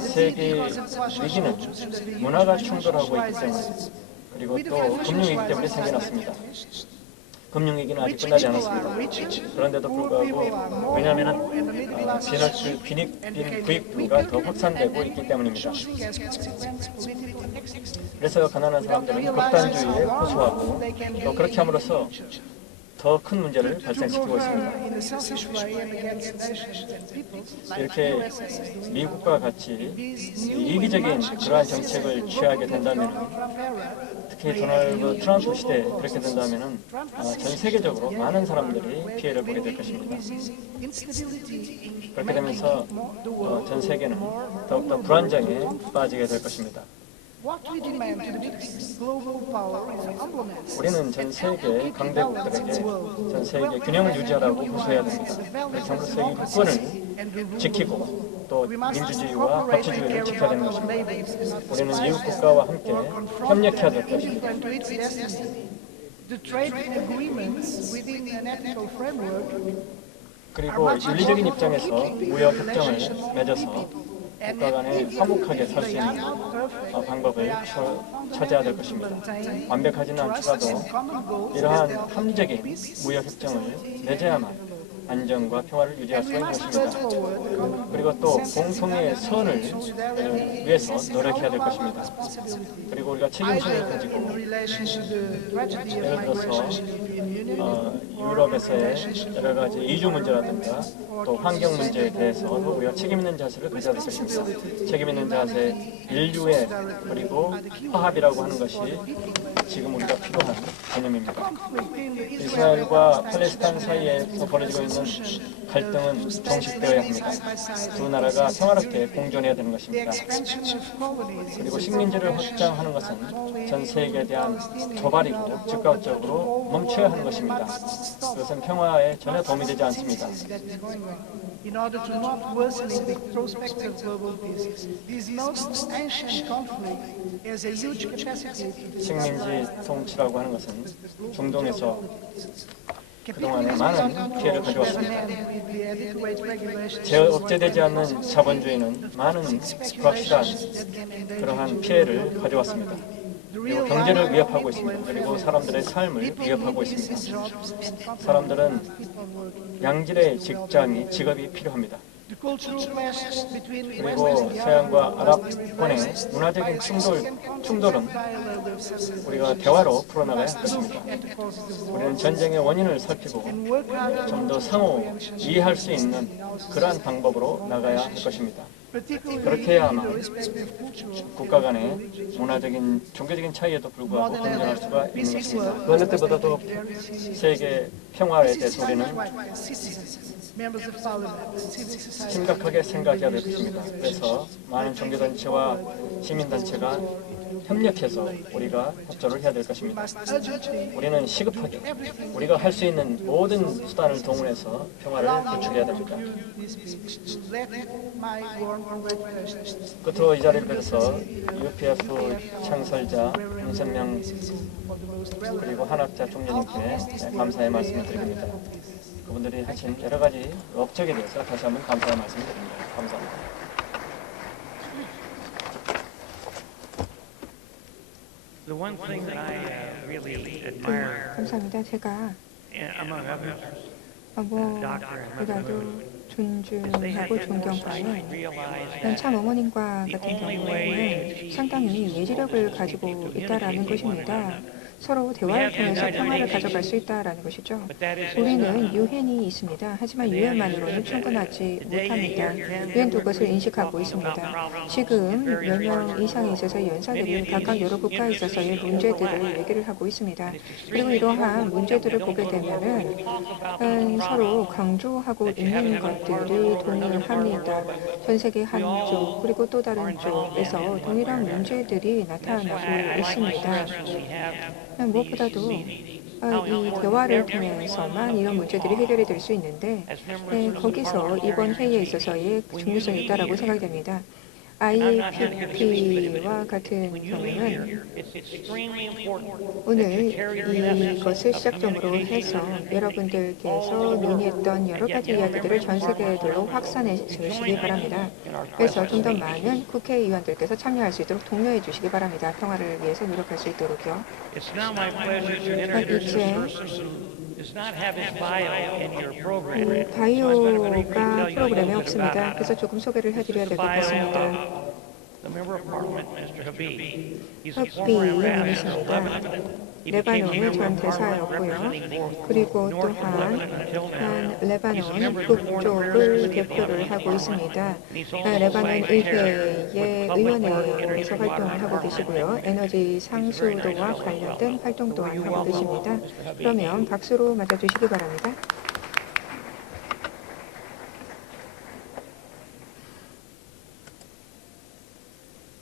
세계 위기는 문화가 충돌하고 있기 때문에 그리고 또 금융위기 때문에 생겨났습니다. 금융위기는 아직 끝나지 않았습니다. 그런데도 불구하고 왜냐하면 빈 구익부가 더 확산되고 있기 때문입니다. 그래서 가난한 사람들은 극단주의에 호소하고 또 그렇게 함으로써 더 큰 문제를 발생시키고 있습니다. in a selfish way and against nations and peoples. 이렇게 미국과 같이 이기적인 그러한 정책을 취하게 된다면, 특히 도널드 트럼프 시대에 그렇게 된다면 전 세계적으로 많은 사람들이 피해를 보게 될 것입니다. 그렇게 되면서 전 세계는 더욱더 불안정에 빠지게 될 것입니다. 우리는 전 세계 강대국들에게 전 세계 균형을 유지하라고 호소해야 됩니다. 그래서 세계 국권을 지키고 또 민주주의와 법치주의를 지켜야 되는 것입니다. 우리는 이웃 국가와 함께 협력해야 될 것입니다. 그리고 윤리적인 입장에서 무역 협정을 맺어서 국가 간에 화목하게 살 수 있는 방법을 찾아야 될 것입니다. 완벽하지는 않더라도 이러한 합리적인 무역 협정을 맺어야만 안정과 평화를 유지할 수가 있는 것입니다. 그리고 또 공통의 선을 위해서 노력해야 될 것입니다. 그리고 우리가 책임심을 가지고 예를 들어서 유럽에서의 여러 가지 이주 문제라든가 또 환경 문제에 대해서도 우리가 책임 있는 자세를 가져야 될 것입니다. 책임 있는 자세, 인류의 그리고 화합이라고 하는 것이 지금 우리가 필요한 개념입니다. 이스라엘과 팔레스타인 사이에서 벌어지고 있는 갈등은 종식되어야 합니다. 두 나라가 평화롭게 공존해야 되는 것입니다. 그리고 식민지를 확장하는 것은 전 세계에 대한 도발이고 즉각적으로 멈춰야 하는 것입니다. 그것은 평화에 전혀 도움이 되지 않습니다. In order to not worsening the prospective global peace, this most ancient conflict has a huge capacity. 식민지 통치라고 하는 것은 중동에서 그동안에 많은 피해를 가져왔습니다. 억제되지 않는 자본주의는 많은 불확실한 그러한 피해를 가져왔습니다. 그리고 경제를 위협하고 있습니다. 그리고 사람들의 삶을 위협하고 있습니다. 사람들은 양질의 직업이 필요합니다. 그리고 서양과 아랍권의 문화적인 충돌은 우리가 대화로 풀어나가야 할 것입니다. 우리는 전쟁의 원인을 살피고 좀 더 상호 이해할 수 있는 그러한 방법으로 나가야 할 것입니다. 그렇게 해야만 국가 간의 문화적인, 종교적인 차이에도 불구하고 공존할 수가 있는 것입니다. 그 어느 때보다도 세계 평화에 대해서 우리는 심각하게 생각해야 될 것입니다. 그래서 많은 종교단체와 시민단체가 협력해서 우리가 협조를 해야 될 것입니다. 우리는 시급하게 우리가 할 수 있는 모든 수단을 동원해서 평화를 구축해야 됩니다. 끝으로 이 자리를 빌어서 UPF 창설자 윤석명 그리고 한학자 총재님께 감사의 말씀을 드립니다. 그분들이 하신 여러 가지 업적에 대해서 다시 한번 감사의 말씀을 드립니다. 감사합니다. The one thing that I really admire, 감사합니다. 제가 among others, 무엇보다도 존중하고 존경하는 참 어머님과 같은 경우에는 상당히 예지력을 가지고 있다라는 것입니다. 서로 대화를 통해서 평화를 가져갈 수 있다라는 것이죠. 우리는 유엔이 있습니다. 하지만 유엔만으로는 충분하지 못합니다. 유엔도 그것을 인식하고 있습니다. 지금 몇 명 이상에 있어서 연사들이 각각 여러 국가에 있어서의 문제들을 얘기를 하고 있습니다. 그리고 이러한 문제들을 보게 되면은 서로 강조하고 있는 것들이 동일합니다. 전 세계 한쪽 그리고 또 다른 쪽에서 동일한 문제들이 나타나고 있습니다. 무엇보다도 이 대화를 통해서만 이런 문제들이 해결이 될 수 있는데 거기서 이번 회의에 있어서의 중요성이 있다고 생각이 됩니다. IPP와 같은 경우는 오늘 이것을 시작점으로 해서 여러분들께서 논의했던 여러 가지 이야기들을 전 세계적으로 확산해 주시기 바랍니다. 그래서 좀 더 많은 국회의원들께서 참여할 수 있도록 독려해 주시기 바랍니다. 평화를 위해서 노력할 수 있도록요. 이제 바이오가 프로그램에 없습니다. 그래서 조금 소개를 해드려야 될 것 같습니다. the member of parliament, Mr. Habib. He's a Habib former ambassador to 님이십니다. Lebanon. He became 레바논의 member 전 of parliament 대사였고요. representing 그리고 North 또한 Lebanon until now. 한 He's a 레바논 member of the Foreign Affairs 북쪽을 Committee of the 대표를 Lebanese 하고 있습니다. Parliament. And he's also 레바논 secretary 의회의 with public works, 의원회에서 energy, water, 활동을 and 하고 계시고요. environment. 에너지 He's a very nice 상수도와 fellow. 관련된 활동 또한 So will you 하고 welcome 계십니다. Mr. Habib? 그러면 박수로 맞아주시기 바랍니다.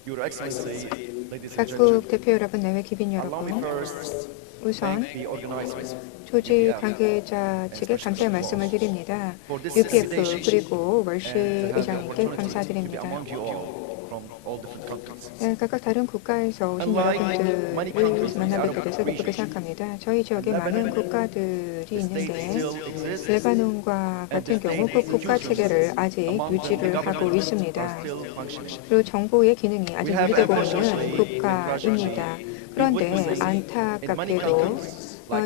Your Excellency, ladies and 각국 gentlemen, 대표 여러분, 내외 기빈 allow me 여러분, first 우선 thank the organizers 조직 관계자 측에 감사의 말씀을 드립니다. UPF 그리고 월시 의장님께 감사드립니다. among you all from all different countries. 각각 다른 국가에서 오신 여러분들을 만나 뵙게 돼서 기쁘게 생각합니다. 저희 지역에 많은 국가들이 있는데 레바논과 같은 경우 그 국가 체계를 아직 유지를 하고 있습니다. 그리고 정보의 기능이 아직 유지되고 있는 국가입니다. 그런데 안타깝게도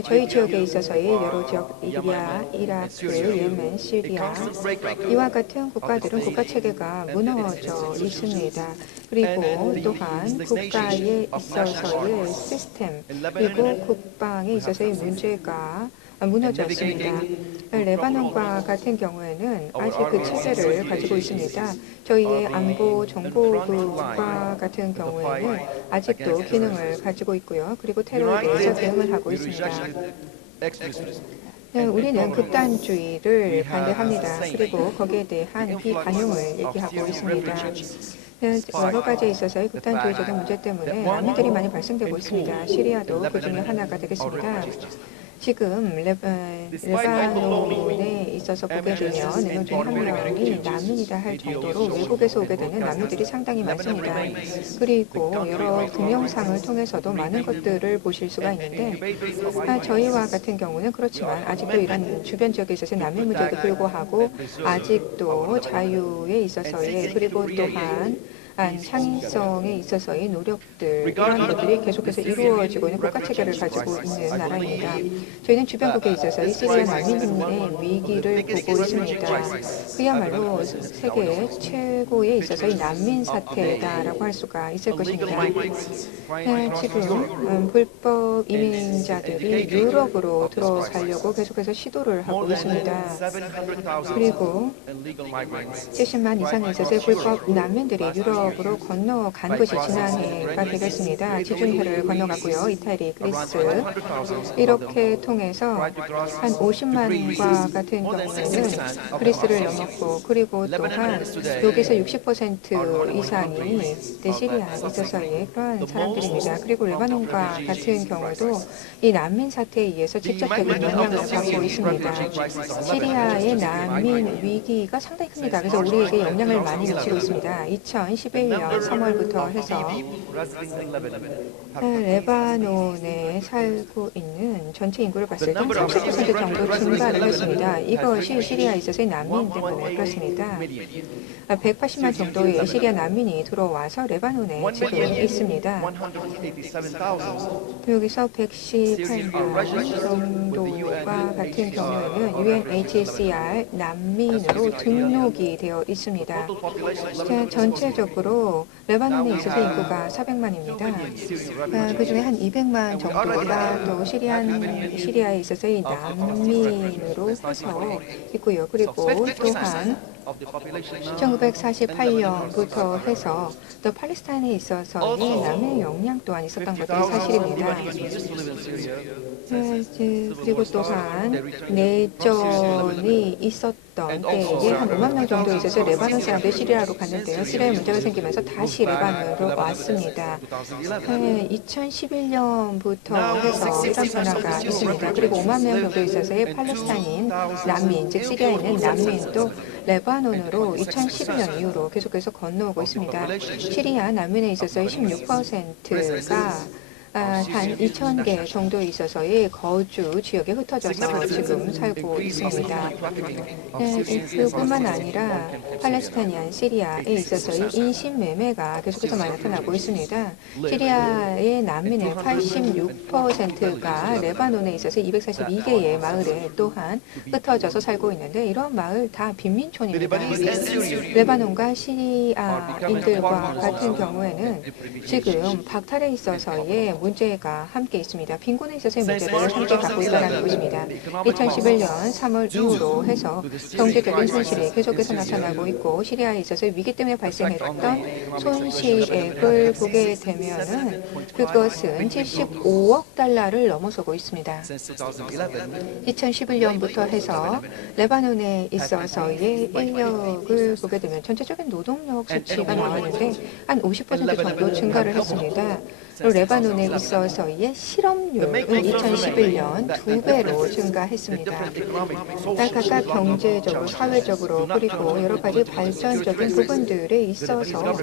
저희 지역에 있어서의 여러 지역, 리비아, 이라크, 예멘, 시리아 이와 같은 국가들은 국가 체계가 무너져 있습니다. 그리고 또한 국가에 있어서의 시스템 그리고 국방에 있어서의 문제가 무너졌습니다. 레바논과 같은 경우에는 아직 그 체계를 가지고 있습니다. 저희의 안보 정보국과 같은 경우에는 아직도 기능을 가지고 있고요. 그리고 테러에 대해서 대응을 하고 있습니다. 우리는 극단주의를 반대합니다. 그리고 거기에 대한 비관용을 얘기하고 있습니다. 여러 가지에 있어서의 극단주의적인 문제 때문에 난민들이 많이 발생되고 있습니다. 시리아도 그 중에 하나가 되겠습니다. 지금 레바논에 있어서 보게 되면 내년 중에 한 명이 난민이다 할 정도로 외국에서 오게 되는 난민들이 상당히 많습니다. 그리고 여러 동영상을 통해서도 많은 것들을 보실 수가 있는데 저희와 같은 경우는 그렇지만 아직도 이런 주변 지역에 있어서 난민 문제에도 불구하고 아직도 자유에 있어서의 그리고 또한 창의성에 있어서의 노력들 이런 것들이 계속해서 이루어지고 있는 국가체계를 가지고 있는 나라입니다. 저희는 주변국에 있어서의 시리아 난민의 위기를 보고 있습니다. 그야말로 세계 최고에 있어서의 난민 사태다라고 할 수가 있을 것입니다. 지금 불법 이민자들이 유럽으로 들어가려고 계속해서 시도를 하고 있습니다. 그리고 70만 이상에 있어서의 불법 난민들이 유럽으로 건너간 것이 지난해가 되겠습니다. 지중해를 건너가고요. 이태리, 그리스 이렇게 통해서 한 50만과 같은 경우에는 그리스를 넘었고 그리고 또한 여기서 60% 이상이 시리아에 있어서의 그러한 사람들입니다. 그리고 레바논과 같은 경우도 이 난민 사태에 의해서 직접적인 영향을 받고 있습니다. 시리아의 난민 위기가 상당히 큽니다. 그래서 우리에게 영향을 많이 미치고 있습니다. 2011년 3월부터 해서 레바논에 살고 있는 전체 인구를 봤을 때 30% 정도 증가를 했습니다. 이것이 시리아에 있어서의 난민 때문에 그렇습니다. 180만 정도의 시리아 난민이 들어와서 레바논에 지금 있습니다. 여기서 118만 정도가 같은 경우에는 UNHCR 난민으로 등록이 되어 있습니다. 전체적으로 레바논에 있어서 인구가 400만입니다. 그중에 한 200만 정도가 또 시리아에 있어서의 난민으로 해서 있고요. 그리고 또한 1948년부터 해서 또 팔레스타인에 있어서의 난민 영향 또한 있었던 것들이 사실입니다. 그리고 또한 내전이 있었던 때에 한 5만 명 정도 있어서 레바논 사람들이 시리아로 갔는데요. 시리아에 문제가 생기면서 다시 레바논으로 왔습니다. 2011년부터 해서 이런 변화가 있습니다. 그리고 5만 명 정도 있어서의 팔레스타인 난민, 즉 시리아에 있는 난민도 레바논으로 2011년 이후로 계속해서 건너오고 있습니다. 시리아 난민에 있어서의 16%가 한 2,000개 정도 있어서의 거주 지역에 흩어져서 지금 살고 있습니다. 그뿐만 아니라 팔레스타인이한 시리아에 있어서의 인신매매가 계속해서 많이 나타나고 있습니다. 시리아의 난민의 86%가 레바논에 있어서 242개의 마을에 또한 흩어져서 살고 있는데 이런 마을 다 빈민촌입니다. 레바논과 시리아인들과 같은 경우에는 지금 박탈에 있어서의 문제가 함께 있습니다. 빈곤에 있어서의 문제를 함께 갖고 있다는 것입니다. 2011년 3월 이후로 해서 경제적인 손실이 계속해서 나타나고 있고 시리아에 있어서 위기 때문에 발생했던 손실액을 보게 되면은 그것은 75억 달러를 넘어서고 있습니다. 2011년부터 해서 레바논에 있어서의 인력을 보게 되면 전체적인 노동력 수치가 나왔는데 한 50% 정도 증가를 했습니다. 레바논에 있어서의 실업률은 2011년 2배로 증가했습니다. 각각 경제적으로, 사회적으로 그리고 여러 가지 발전적인 부분들에 있어서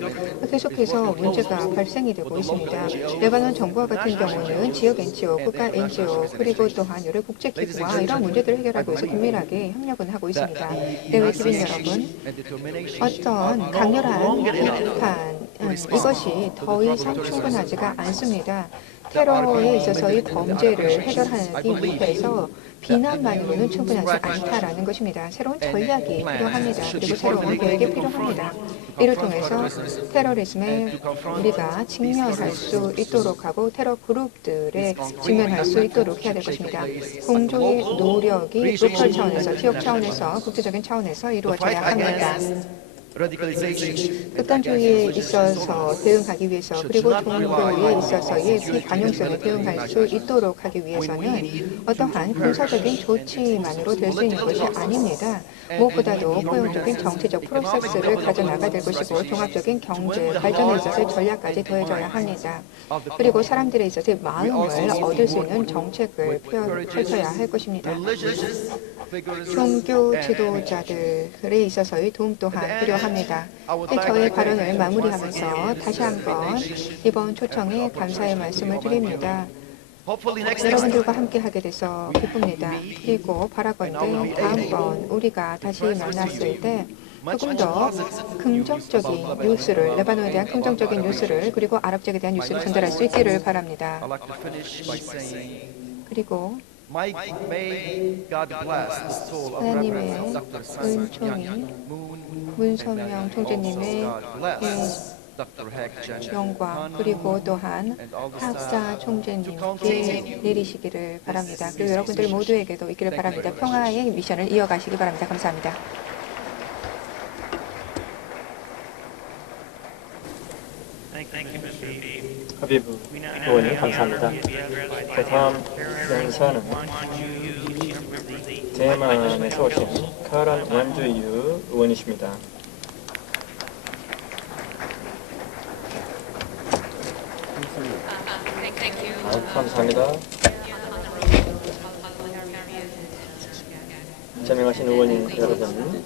계속해서 문제가 발생이 되고 있습니다. 레바논 정부와 같은 경우는 지역 NGO, 국가 NGO 그리고 또한 여러 국제기구와 이런 문제들을 해결하기 위해서 긴밀하게 협력은 하고 있습니다. 대외 기빈 여러분, 어떤 강렬한 비판 이것이 더 이상 충분하지가 않습니다. 테러에 있어서의 범죄를 해결하기 위해서 비난만으로는 충분하지 않다라는 것입니다. 새로운 전략이 필요합니다. 그리고 새로운 계획이 필요합니다. 이를 통해서 테러리즘에 우리가 직면할 수 있도록 하고 테러 그룹들에 직면할 수 있도록 해야 될 것입니다. 공조의 노력이 로컬 차원에서, 지역 차원에서, 국제적인 차원에서 이루어져야 합니다. 극단주의에 있어서 대응하기 위해서 그리고 종교에 있어서의 비관용성에 대응할 수 있도록 하기 위해서는 어떠한 군사적인 조치만으로 될 수 있는 것이 아닙니다. 무엇보다도 포용적인 정치적 프로세스를 가져나가야 될 것이고 종합적인 경제 발전에 있어서의 전략까지 더해져야 합니다. 그리고 사람들에 있어서의 마음을 얻을 수 있는 정책을 펼쳐야 할 것입니다. 종교 지도자들에 있어서의 도움 또한 필요합니다. 저의 발언을 마무리하면서 다시 한번 이번 초청에 감사의 말씀을 드립니다. 여러분들과 함께 하게 돼서 기쁩니다. 그리고 바라건대 다음번 우리가 다시 만났을 때 조금 더 긍정적인 뉴스를, 레바논에 대한 긍정적인 뉴스를 그리고 아랍 지역에 대한 뉴스를 전달할 수 있기를 바랍니다. 그리고 하나님의 은총이 문선명 총재님의 영광 그리고 또한 학사 총재님께 내리시기를 바랍니다. 그리고 여러분들 모두에게도 있기를 바랍니다. 평화의 미션을 이어가시기 바랍니다. 감사합니다. 하비브 의원님 감사합니다. 다음 연사는 대만에서 오신 카란 원주유 의원이십니다. 감사합니다. 자명하신 의원님 여러분,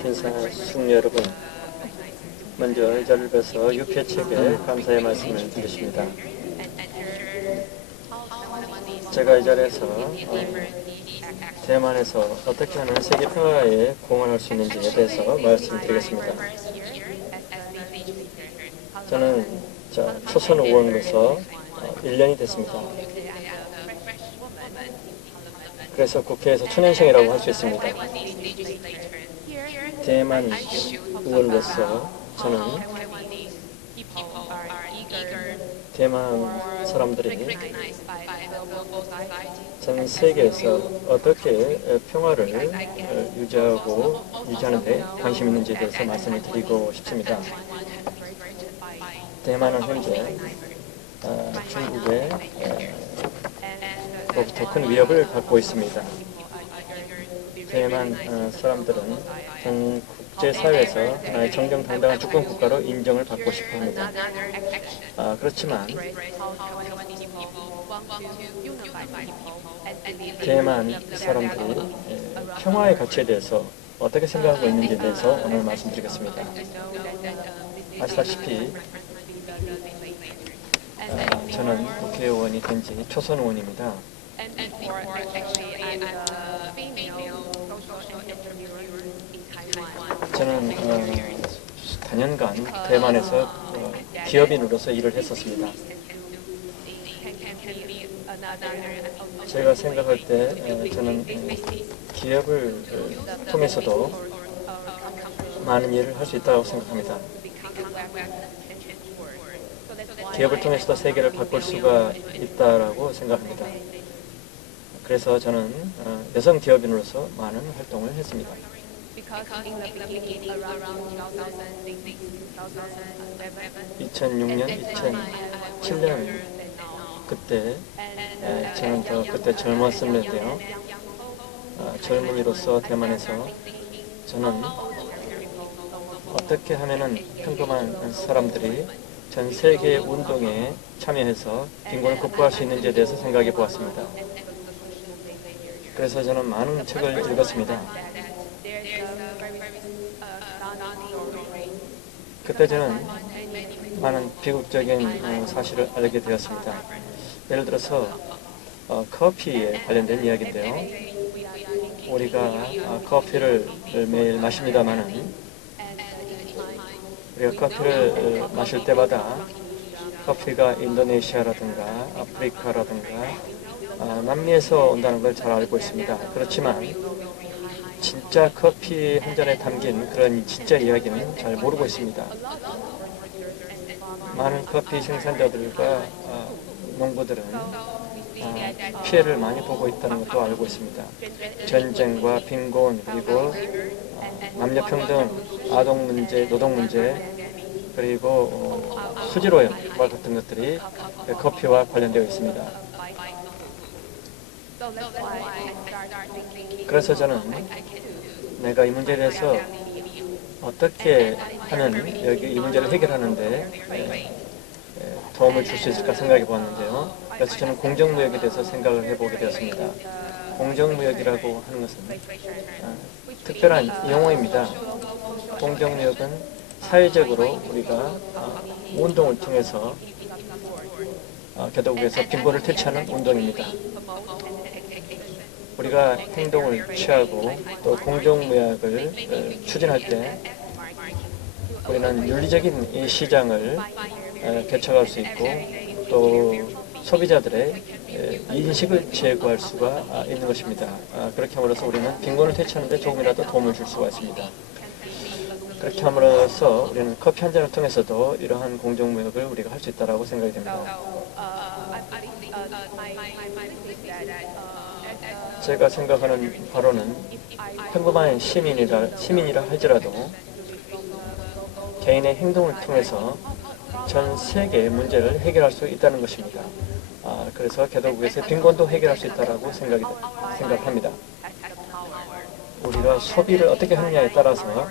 신사 숙녀 여러분, 먼저 이 자리를 뵈서 유쾌 측에 감사의 말씀을 드리십니다. 제가 이 자리에서 대만에서 어떻게 하면 세계 평화에 공헌할 수 있는지에 대해서 말씀드리겠습니다. 저는 초선 의원으로서 1년이 됐습니다. 그래서 국회에서 초년생이라고 할 수 있습니다. 대만 의원으로서 저는 대만 사람들이 전 세계에서 어떻게 평화를 유지하는 데 관심 있는지에 대해서 말씀을 드리고 싶습니다. 대만은 현재 중국으로부터 큰 위협을 받고 있습니다. 대만 사람들은 전 국제사회에서 하나의 정정당당한 주권 국가로 인정을 받고 싶어합니다. 그렇지만 대만 사람들이 평화의 가치에 대해서 어떻게 생각하고 있는지에 대해서 오늘 말씀드리겠습니다. 아시다시피 저는 국회의원이 된 지 초선 의원입니다. 저는 4년간 대만에서 기업인으로서 일을 했었습니다. 제가 생각할 때 저는 기업을 통해서도 많은 일을 할 수 있다고 생각합니다. 기업을 통해서도 세계를 바꿀 수가 있다고 생각합니다. 그래서 저는 여성 기업인으로서 많은 활동을 했습니다. 2006년, 2007년 그때 저는 그때 젊었었는데요. 젊은이로서 대만에서 저는 어떻게 하면은 평범한 사람들이 전 세계 운동에 참여해서 빈곤을 극복할 수 있는지에 대해서 생각해 보았습니다. 그래서 저는 많은 책을 읽었습니다. 그때 저는 많은 비극적인 사실을 알게 되었습니다. 예를 들어서 커피에 관련된 이야기인데요. 우리가 커피를 매일 마십니다만은 우리가 커피를 마실 때마다 커피가 인도네시아라든가 아프리카라든가 남미에서 온다는 걸 잘 알고 있습니다. 그렇지만 진짜 커피 한 잔에 담긴 그런 진짜 이야기는 잘 모르고 있습니다. 많은 커피 생산자들과 농부들은 피해를 많이 보고 있다는 것도 알고 있습니다. 전쟁과 빈곤 그리고 남녀평등, 아동 문제, 노동 문제 그리고 수지로와 같은 것들이 커피와 관련되어 있습니다. 그래서 저는 내가 이 문제에 대해서 어떻게 하면 이 문제를 해결하는데 도움을 줄 수 있을까 생각해 보았는데요. 그래서 저는 공정무역에 대해서 생각을 해보게 되었습니다. 공정무역이라고 하는 것은 특별한 용어입니다. 공정무역은 사회적으로 우리가 운동을 통해서 개도국에서 빈곤을 퇴치하는 운동입니다. 우리가 행동을 취하고 또 공정무역을 추진할 때 우리는 윤리적인 이 시장을 개척할 수 있고 또 소비자들의 인식을 제고할 수가 있는 것입니다. 그렇게 함으로써 우리는 빈곤을 퇴치하는 데 조금이라도 도움을 줄 수가 있습니다. 그렇게 함으로써 우리는 커피 한 잔을 통해서도 이러한 공정무역을 우리가 할 수 있다고 생각이 됩니다. 제가 생각하는 바로는 평범한 시민이라 할지라도 개인의 행동을 통해서 전 세계의 문제를 해결할 수 있다는 것입니다. 그래서 개도국에서 빈곤도 해결할 수 있다고 생각합니다. 우리가 소비를 어떻게 하느냐에 따라서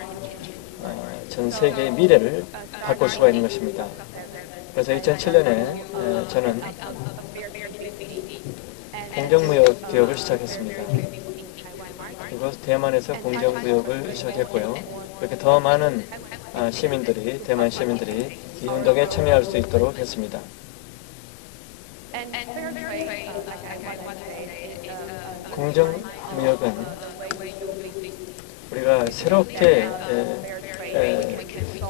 전 세계의 미래를 바꿀 수가 있는 것입니다. 그래서 2007년에 저는 공정무역 개혁을 시작했습니다. 그리고 대만에서 공정무역을 시작했고요. 그렇게 더 많은 대만 시민들이 이 운동에 참여할 수 있도록 했습니다. 공정무역은 우리가 새롭게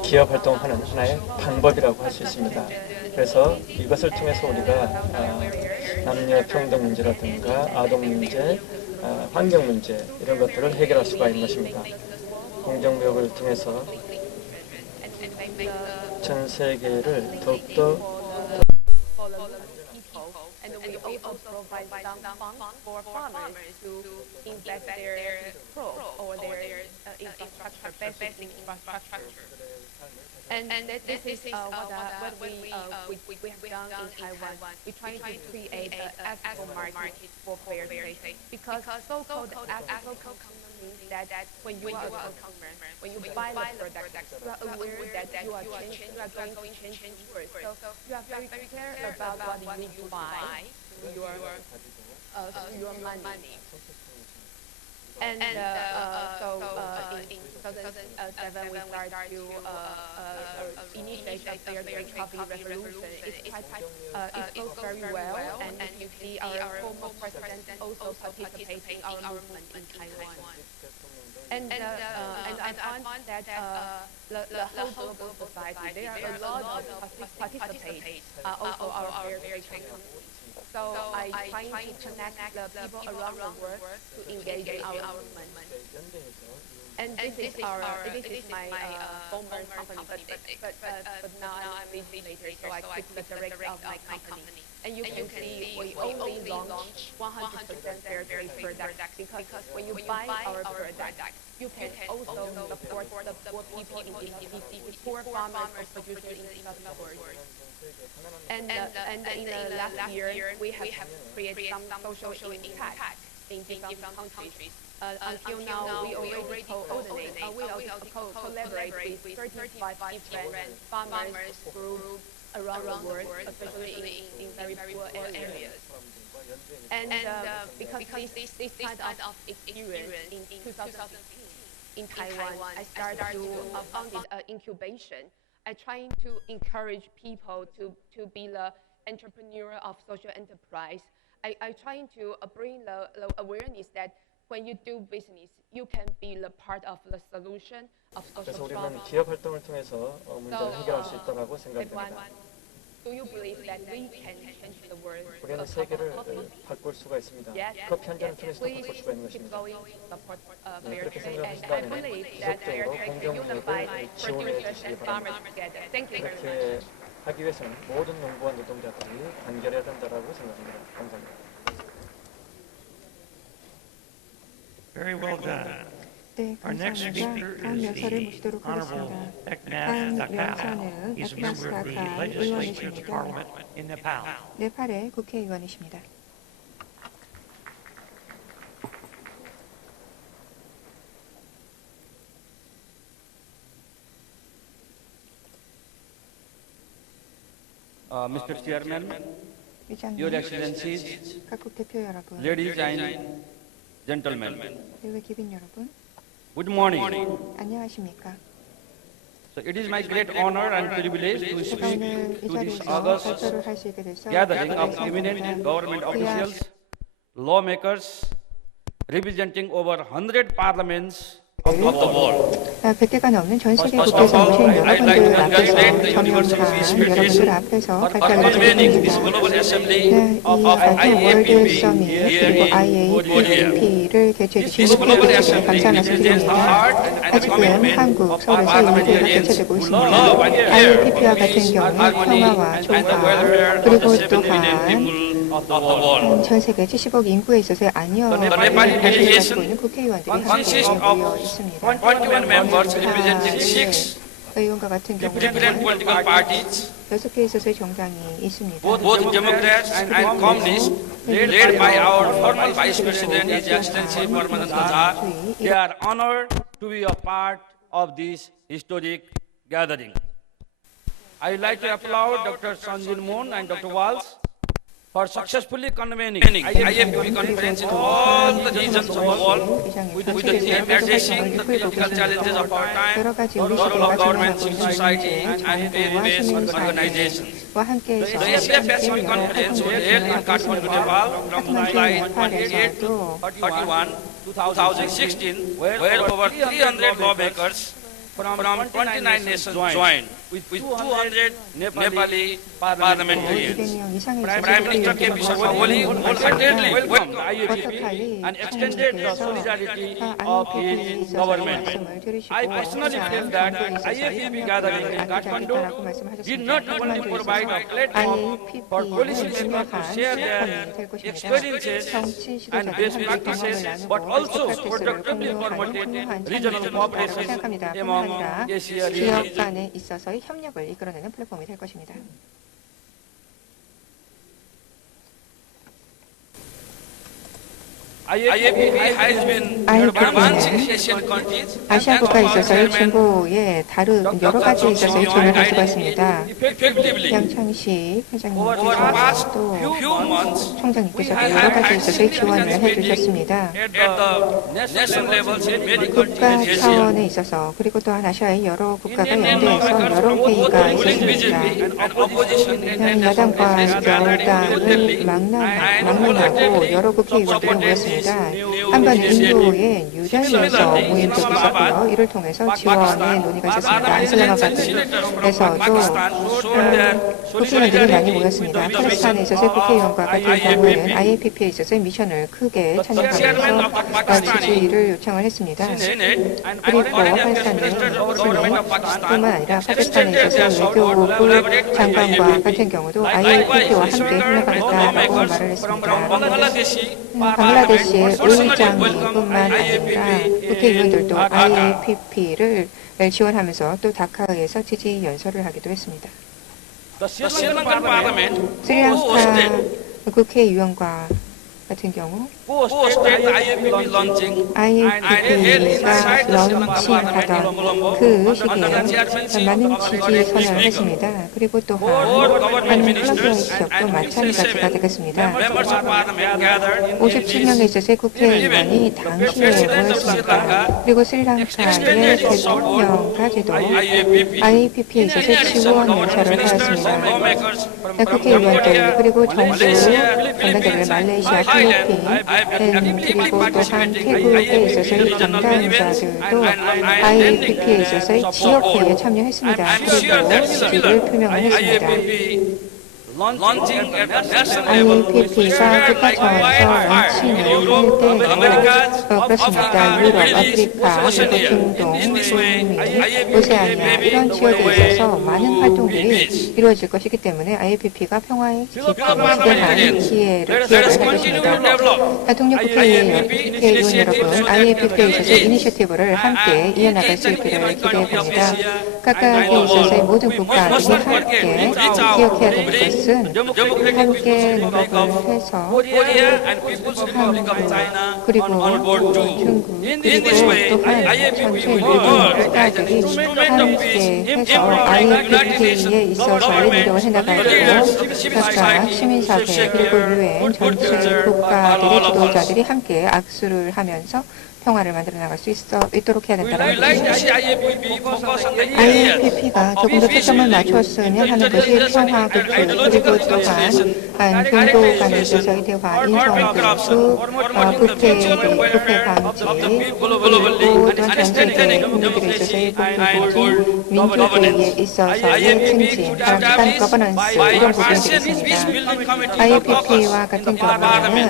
기업 활동하는 하나의 방법이라고 할 수 있습니다. 그래서 이것을 통해서 우리가 남녀 평등 문제라든가 아동 문제, 환경 문제 이런 것들을 해결할 수가 있는 것입니다. 공정무역을 통해서 전 세계를 더욱더 And we also provide some funds for farmers to invest their crops or their infrastructure, basic infrastructure. And this is what we have done in Taiwan. We try to create an ethical market for fair trade because so-called ethical means that when you are a consumer, when you buy the product, you are aware that you are going to change yours. So you are very clear about what you buy through your money. And in 2007, we started to initiate a fair trade coffee revolution. It goes very well, and as you see, our former president also participates in our movement in Taiwan. And I find that the whole global society, there are a lot of participants, also our fair trade companies. So I try to connect the people around the world to engage in our movement. And this is my former company, but now I'm a legislator, so I quit the director of my company. And you can see we only launch 100% fair trade products because when you buy our product, you can also support the poor people in the poor farmers or producers in the world. And in the last year, we have created some social impact in different countries. Until now, we already collaborate with 35 different farmers groups around the world, especially in very poor areas. And because this kind of experience in 2015 in Taiwan, I started to founded an incubation. I trying to encourage people to be the entrepreneur of social enterprise. I trying to bring the awareness that when you do business, you can be the part of the solution of 그래서 social 우리는 problems. 기업 활동을 통해서 문제를 해결할 수 있다고 생각됩니다. Do you believe that we can change the world? 우리는 세계를 바꿀 수가 있습니다. 커피 한 잔을 통해서 바꿀 수가 있는 것입니다. 네, 그렇게 생각하신다면 지속적으로 공정무역을 지원해 주시기 바랍니다. 그렇게 하기 위해서는 모든 농부와 노동자들이 단결해야 된다고 생각합니다. 감사합니다. Very well done. 네, Our next 감사합니다. speaker 다음 is 연설을 the 모시도록 Honorable 하겠습니다. Eknath 다음 Dakal. 연설은 He's a 에크나스 member of the 다칼 Legislature of 의원이십니다. Parliament in Nepal. 네팔의 국회의원이십니다. Mr. Chairman, 의장님, Your Excellencies, 각국 대표 여러분, ladies and gentlemen, 대회 기빈 여러분, good morning. 안녕하십니까? So it is my great honor and privilege to 제가 speak 오늘 이 to this 자리에서 august 발표를 할 수 있게 돼서 gathering of 기쁘게 eminent 생각합니다. government officials, lawmakers, representing over 100 parliaments of the world. 100개가 넘는 전 세계 First 국회 of all, 정치인 I'd like to 여러분들 앞에서 congratulate the University of 정영한 East 여러분들 앞에서 for 발표를 convening this 드리겠습니다. global assembly 이 of 월드 IAPP 서밋 here 그리고 in Korea. IAPP를 개최해 주신 This global 분들께 assembly 감사 represents the 말씀드립니다. heart and 아직은 commitment 한국 of 서울에서 이 무대가 parliamentarians 개최되고 who 있습니다. love and care IAPP와 for 같은 peace, 경우 harmony, 평화와 and the 조화 welfare of 그리고 the 7 billion 또한 people of the world. 전 세계 70억 인구에 있어서의 안녕을 Nepali 가지고 delegation 있는 국회의원들이 함께 consists 모여 of 있습니다. 21 members representing 6 의원과 같은 different 경우는 political parties, 6개 있어서의 정당이 있습니다. both Democrats and communists, led by our former Vice President, His Excellency Parmanand Jha. They are honored to be a part of this historic gathering. I would like to applaud Dr. Sanjin Moon and Dr. Walsh for successfully convening IAPP conference in all the regions of the world with the theme addressing the political challenges of our time, the role of government, civil society, and faith-based organizations. The Asia Pacific Conference was held in Kathmandu, Nepal from July 28 to 31, 2016, where over 300 lawmakers from 29 nations joined with 200 Nepali parliamentarians. Prime Minister K.P. Sharma Oli wholeheartedly welcomed the IAPP and extended the solidarity of his government. I personally feel that the IAPP gathering in Kathmandu did not only provide a platform for policymakers to share their experiences and best practices, but also productively promoted regional cooperation among Asia 지역 region. 간에 있어서의 협력을 이끌어내는 플랫폼이 될 것입니다. IAPP has been advancing Asian countries 아시아 국가에 있어서의 진보에 다른 여러 가지에 있어서의 지원을 가지고 있습니다. 양창식 회장님께서 또 총장님께서도 여러 가지에 있어서의 지원을 해주셨습니다. 국가 차원에 있어서 그리고 또한 아시아의 여러 국가가 연대해서 여러 회의가 있었습니다. 야당과 여당을 막론하고 여러 국회의원들이 모였습니다. 한번 인도의 뉴델리에서 모임도 있었고요. 이를 통해서 지원의 논의가 있었습니다. 이슬라마바드에서도 국회의원들이 많이 모였습니다. 파키스탄에 있어서의 국회의원과 같은 경우에는 IAPP에 있어서의 미션을 크게 찬양하면서 지지를 요청을 했습니다. 그리고 파키스탄의 뿐만 아니라 파키스탄에 있어서 외교부 장관과 같은 경우도 IAPP와 함께 협력하겠다라고 말을 했습니다. 방글라데시의 의장뿐만 아니라 국회의원들도 IAPP를 지원하면서 또 다카에서 지지 연설을 하기도 했습니다. 스리랑카 국회의원과 같은 경우 IAPP가 런칭하던 그 시기에 많은 지지 선언을 했습니다. 그리고 또한 많은 콜롬비아 지역도 마찬가지가 되겠습니다. 57명에 있어서의 국회의원이 당시에 모였습니다. 그리고 스리랑카의 대통령까지도 IAPP에 있어서 지원 연설을 하였습니다. 국회의원들 그리고 정부 담당자들 말레이시아, 필리핀 그리고 또한 태국에 있어서의 담당자들도 IAPP에 있어서의 지역회의에 참여했습니다. 그리고 지지를 표명을 했습니다. IAPP가 국가 차원에서 런칭을 할 때도 그렇습니다. 유럽, 아프리카, 그리고 중동, 북미, 오세아니아 이런 지역에 있어서 많은 활동들이 이루어질 것이기 때문에 IAPP가 평화에 기대한 기회를 하겠습니다. 대통령 국회의원 여러분, IAPP에 있어서 이니셔티브를 함께 이어나갈 수 있기를 기대합니다. 각각에 있어서의 모든 국가들이 함께 기억해야 되는 것은 함께 노력을 해서 한국 그리고 중국 그리고 또한 전체 모든 국가들이 함께 해서 IAPP에 있어서의 노력을 해나가고 각각 시민사회 그리고 유엔 전체 국가들의 지도자들이 함께 악수를 하면서 평화를 만들어 나갈 수 있도록 해야 된다는 것입니다. IAPP가 조금 더 초점을 맞췄으면 하는 것이 평화 구축 그리고 또한 동도 간에 있어서의 대화, 인성 군수, 부패 방지 그리고 또한 전 세계 국민들에 있어서의 복지 민주주의에 있어서의 증진, 바람직한 거버넌스 이런 부분이 되겠습니다. IAPP와 같은 경우에는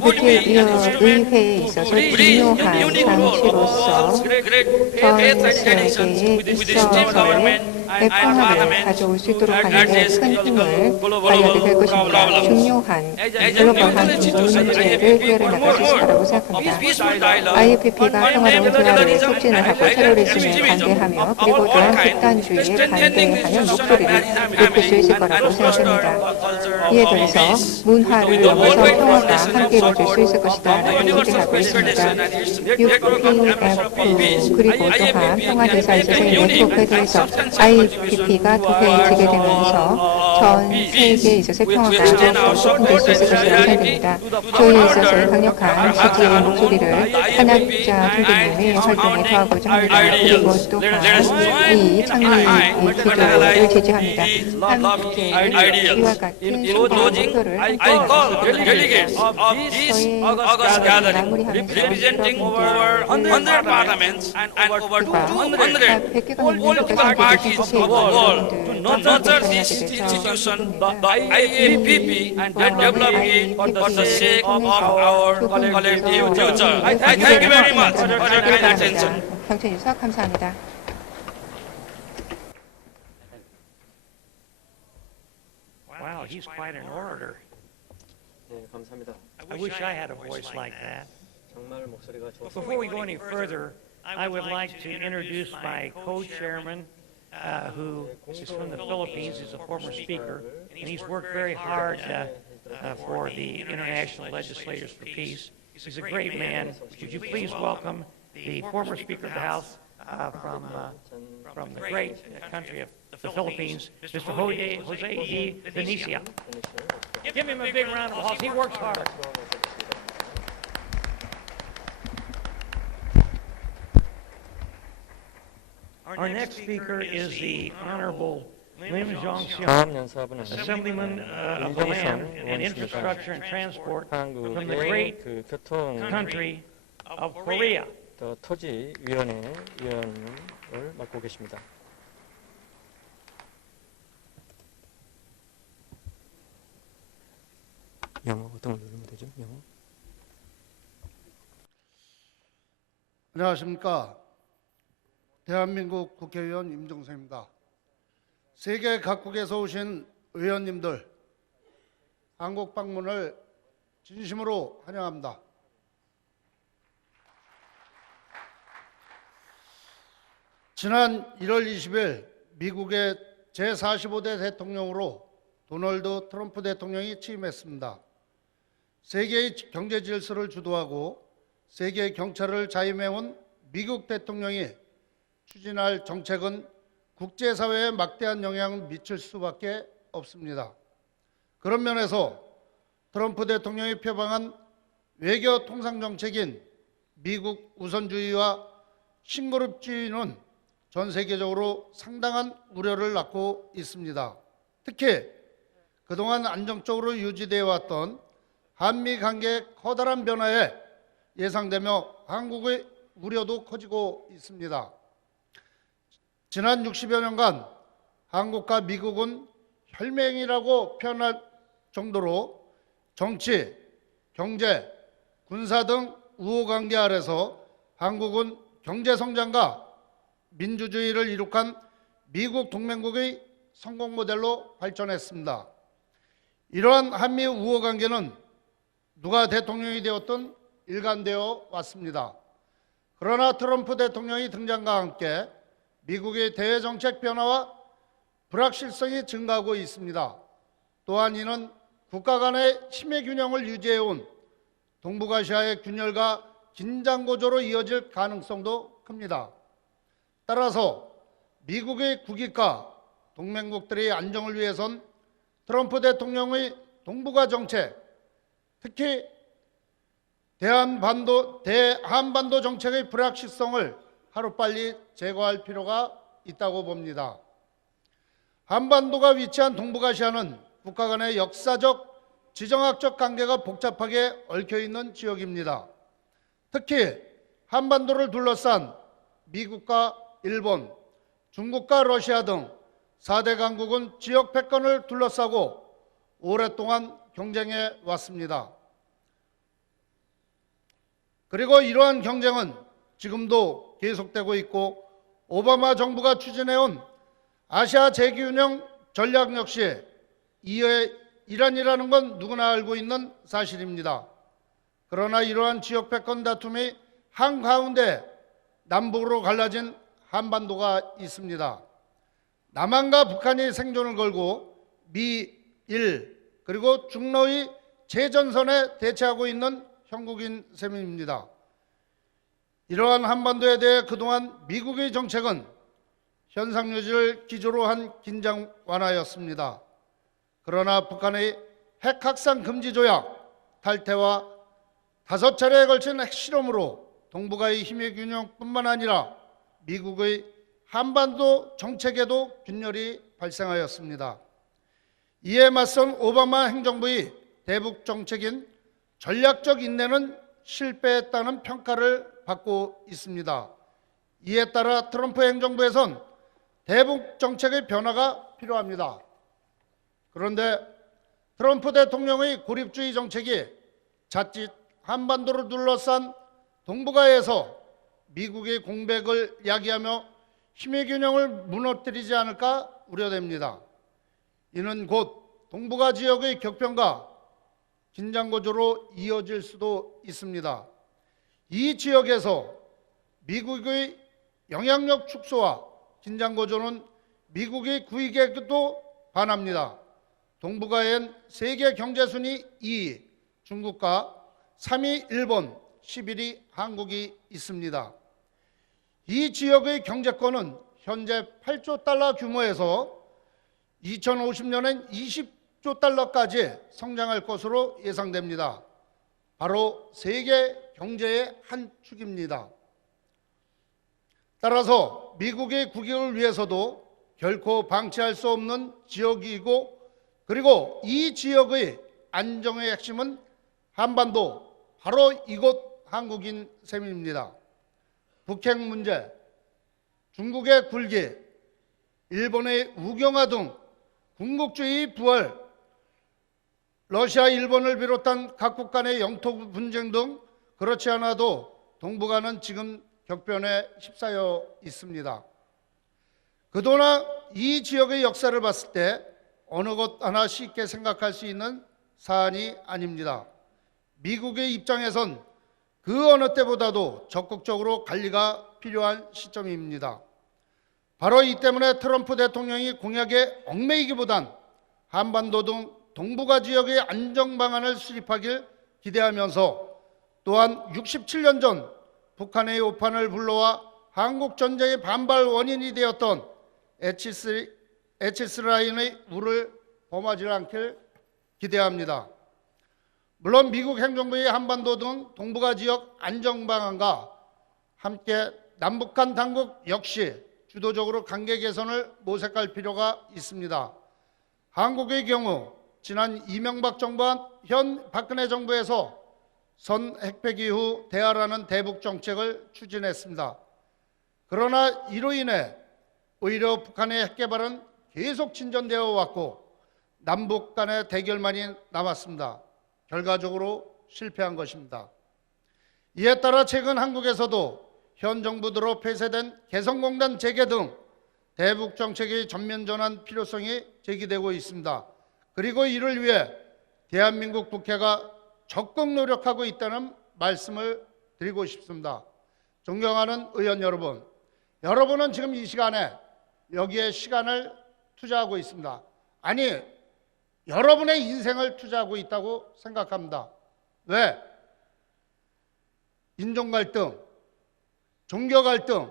국회의회에 있어서 중요한 장치로서 전 세계에 있어서의 평화를 가져올 수 있도록 하는 데 큰 힘을 발휘하게 될 것입니다. 중요한 글로벌한 문제를 해결해 나갈 수 있을 거라고 생각합니다. IAPP가 평화로운 대화를 촉진을 하고 테러리즘에 반대하며 그리고 또한 극단주의에 반대하는 목소리를 높일 수 있을 거라고 생각합니다. 이에 대해서 문화를 넘어서 평화가 함께 이루어질 수 있을 것이다 라고 기대하고 있습니다. UPF 그리고 또한 평화대사에 있어서의 네트워크에 대해서 IAPP가 도태해지게 되면서 전 세계에 있어서의 평화가 높아질 수 있을 것이라고 생각됩니다. 저희에 있어서의 강력한 지지의 목소리를 한학자 선생님의 활동에 더하고자 합니다. 그리고 또한 이 창의의 기도를 지지합니다. 함께 이와 같은 신방 목표를 함께 나가시기를 저의 마무리하면서 to nurture this institution, the IAPP, and develop it for the sake of our collective future. I thank you very much for your kind attention. 경청해 주셔서 감사합니다. Wow, he's quite an orator. 네, 감사합니다. I wish I had a voice like that. 정말 목소리가 좋습니다. Before we go any further, I would like to introduce my co-chairman, who is from the Philippines. He's a former speaker, and he's worked very hard for the International Legislators for Peace. He's a great man. Would you please welcome the former Speaker of the House from the great country of the Philippines, Mr. Jose D. Benicia. Give him a big round of applause. He works hard. Our next speaker is the Honorable Lim Jong-seon, 다음 연사분은 Assemblyman of the Land and Infrastructure and Transport from the great 그 교통 country of Korea. 토지위원회 위원을 맡고 계십니다. 영어 어떤 걸 누르면 되죠? 영어. 안녕하십니까. 대한민국 국회의원 임종석입니다. 세계 각국에서 오신 의원님들, 한국 방문을 진심으로 환영합니다. 지난 1월 20일 미국의 제45대 대통령으로 도널드 트럼프 대통령이 취임했습니다. 세계의 경제 질서를 주도하고 세계의 경찰을 자임해온 미국 대통령이 추진할 정책은 국제사회에 막대한 영향을 미칠 수밖에 없습니다. 그런 면에서 트럼프 대통령이 표방한 외교 통상 정책인 미국 우선주의와 신그룹주의는 전 세계적으로 상당한 우려를 낳고 있습니다. 특히 그동안 안정적으로 유지되어 왔던 한미 관계의 커다란 변화에 예상되며 한국의 우려도 커지고 있습니다. 지난 60여 년간 한국과 미국은 혈맹이라고 표현할 정도로 정치, 경제, 군사 등 우호관계 아래서 한국은 경제성장과 민주주의를 이룩한 미국 동맹국의 성공 모델로 발전했습니다. 이러한 한미 우호관계는 누가 대통령이 되었든 일관되어 왔습니다. 그러나 트럼프 대통령이 등장과 함께 미국의 대외정책 변화와 불확실성이 증가하고 있습니다. 또한 이는 국가 간의 힘의 균형을 유지해온 동북아시아의 균열과 긴장고조로 이어질 가능성도 큽니다. 따라서 미국의 국익과 동맹국들의 안정을 위해선 트럼프 대통령의 동북아 정책, 특히 대한반도 정책의 불확실성을 하루빨리 제거할 필요가 있다고 봅니다. 한반도가 위치한 동북아시아는 국가 간의 역사적, 지정학적 관계가 복잡하게 얽혀있는 지역입니다. 특히 한반도를 둘러싼 미국과 일본, 중국과 러시아 등 4대 강국은 지역 패권을 둘러싸고 오랫동안 경쟁해 왔습니다. 그리고 이러한 경쟁은 지금도 계속되고 있고 오바마 정부가 추진해온 아시아 재균형 전략 역시 이의 일환이라는 건 누구나 알고 있는 사실입니다. 그러나 이러한 지역 패권 다툼이 한가운데 남북으로 갈라진 한반도가 있습니다. 남한과 북한이 생존을 걸고 미, 일, 그리고 중러의 재전선에 대치하고 있는 형국인 셈입니다. 이러한 한반도에 대해 그동안 미국의 정책은 현상 유지를 기조로 한 긴장 완화였습니다. 그러나 북한의 핵 확산 금지 조약 탈퇴와 5차례에 걸친 핵실험으로 동북아의 힘의 균형뿐만 아니라 미국의 한반도 정책에도 균열이 발생하였습니다. 이에 맞선 오바마 행정부의 대북 정책인 전략적 인내는 실패했다는 평가를 받고 있습니다. 이에 따라 트럼프 행정부에선 대북 정책의 변화가 필요합니다. 그런데 트럼프 대통령의 고립주의 정책이 자칫 한반도를 둘러싼 동북아에서 미국의 공백을 야기하며 힘의 균형을 무너뜨리지 않을까 우려됩니다. 이는 곧 동북아 지역의 격변과 긴장고조로 이어질 수도 있습니다. 이 지역에서 미국의 영향력 축소와 긴장고조는 미국의 국익에도 반합니다. 동북아엔 세계 경제순위 2위 중국과 3위 일본, 11위 한국이 있습니다. 이 지역의 경제권은 현재 8조 달러 규모에서 2050년엔 20조 달러까지 성장할 것으로 예상됩니다. 바로 세계 경제의 한 축입니다. 따라서 미국의 국익을 위해서도 결코 방치할 수 없는 지역이고, 그리고 이 지역의 안정의 핵심은 한반도, 바로 이곳 한국인 셈입니다. 북핵 문제, 중국의 굴기, 일본의 우경화 등 군국주의 부활, 러시아, 일본을 비롯한 각국 간의 영토 분쟁 등 그렇지 않아도 동북아는 지금 격변에 휩싸여 있습니다. 그동안 이 지역의 역사를 봤을 때 어느 것 하나 쉽게 생각할 수 있는 사안이 아닙니다. 미국의 입장에선 그 어느 때보다도 적극적으로 관리가 필요한 시점입니다. 바로 이 때문에 트럼프 대통령이 공약에 얽매이기보단 한반도 등 동북아 지역의 안정 방안을 수립하길 기대하면서, 또한 67년 전 북한의 오판을 불러와 한국 전쟁의 반발 원인이 되었던 에치스 라인의 우를 범하지 않길 기대합니다. 물론 미국 행정부의 한반도 등 동북아 지역 안정 방안과 함께 남북한 당국 역시 주도적으로 관계 개선을 모색할 필요가 있습니다. 한국의 경우 지난 이명박 정부와 현 박근혜 정부에서 선 핵폐기 이후 대화라는 대북 정책을 추진했습니다. 그러나 이로 인해 오히려 북한의 핵 개발은 계속 진전되어 왔고 남북 간의 대결만이 남았습니다. 결과적으로 실패한 것입니다. 이에 따라 최근 한국에서도 현 정부대로 폐쇄된 개성공단 재개 등 대북 정책의 전면 전환 필요성이 제기되고 있습니다. 그리고 이를 위해 대한민국 국회가 적극 노력하고 있다는 말씀을 드리고 싶습니다. 존경하는 의원 여러분, 여러분은 지금 이 시간에 여기에 시간을 투자하고 있습니다. 아니, 여러분의 인생을 투자하고 있다고 생각합니다. 왜? 인종 갈등, 종교 갈등,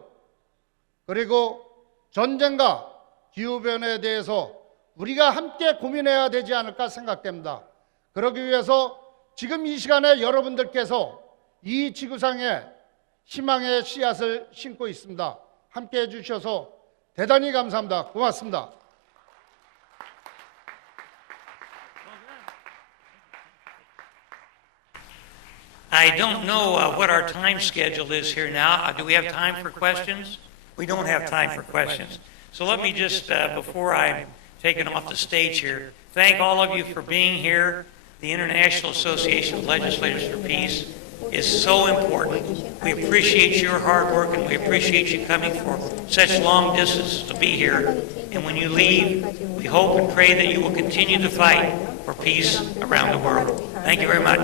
그리고 전쟁과 기후변화에 대해서 우리가 함께 고민해야 되지 않을까 생각됩니다. 그러기 위해서 지금 이 시간에 여러분들께서 이 지구상에 희망의 씨앗을 심고 있습니다. 함께 해주셔서 대단히 감사합니다. 고맙습니다. I don't know what our time schedule is here now. Do we have time for questions? We don't have time for questions. So let me just, before I'm taken off the stage here, thank all of you for being here. The International Association of Legislators for Peace is so important. We appreciate your hard work and we appreciate you coming for such long distance to be here. And when you leave, we hope and pray that you will continue to fight for peace around the world. Thank you very much.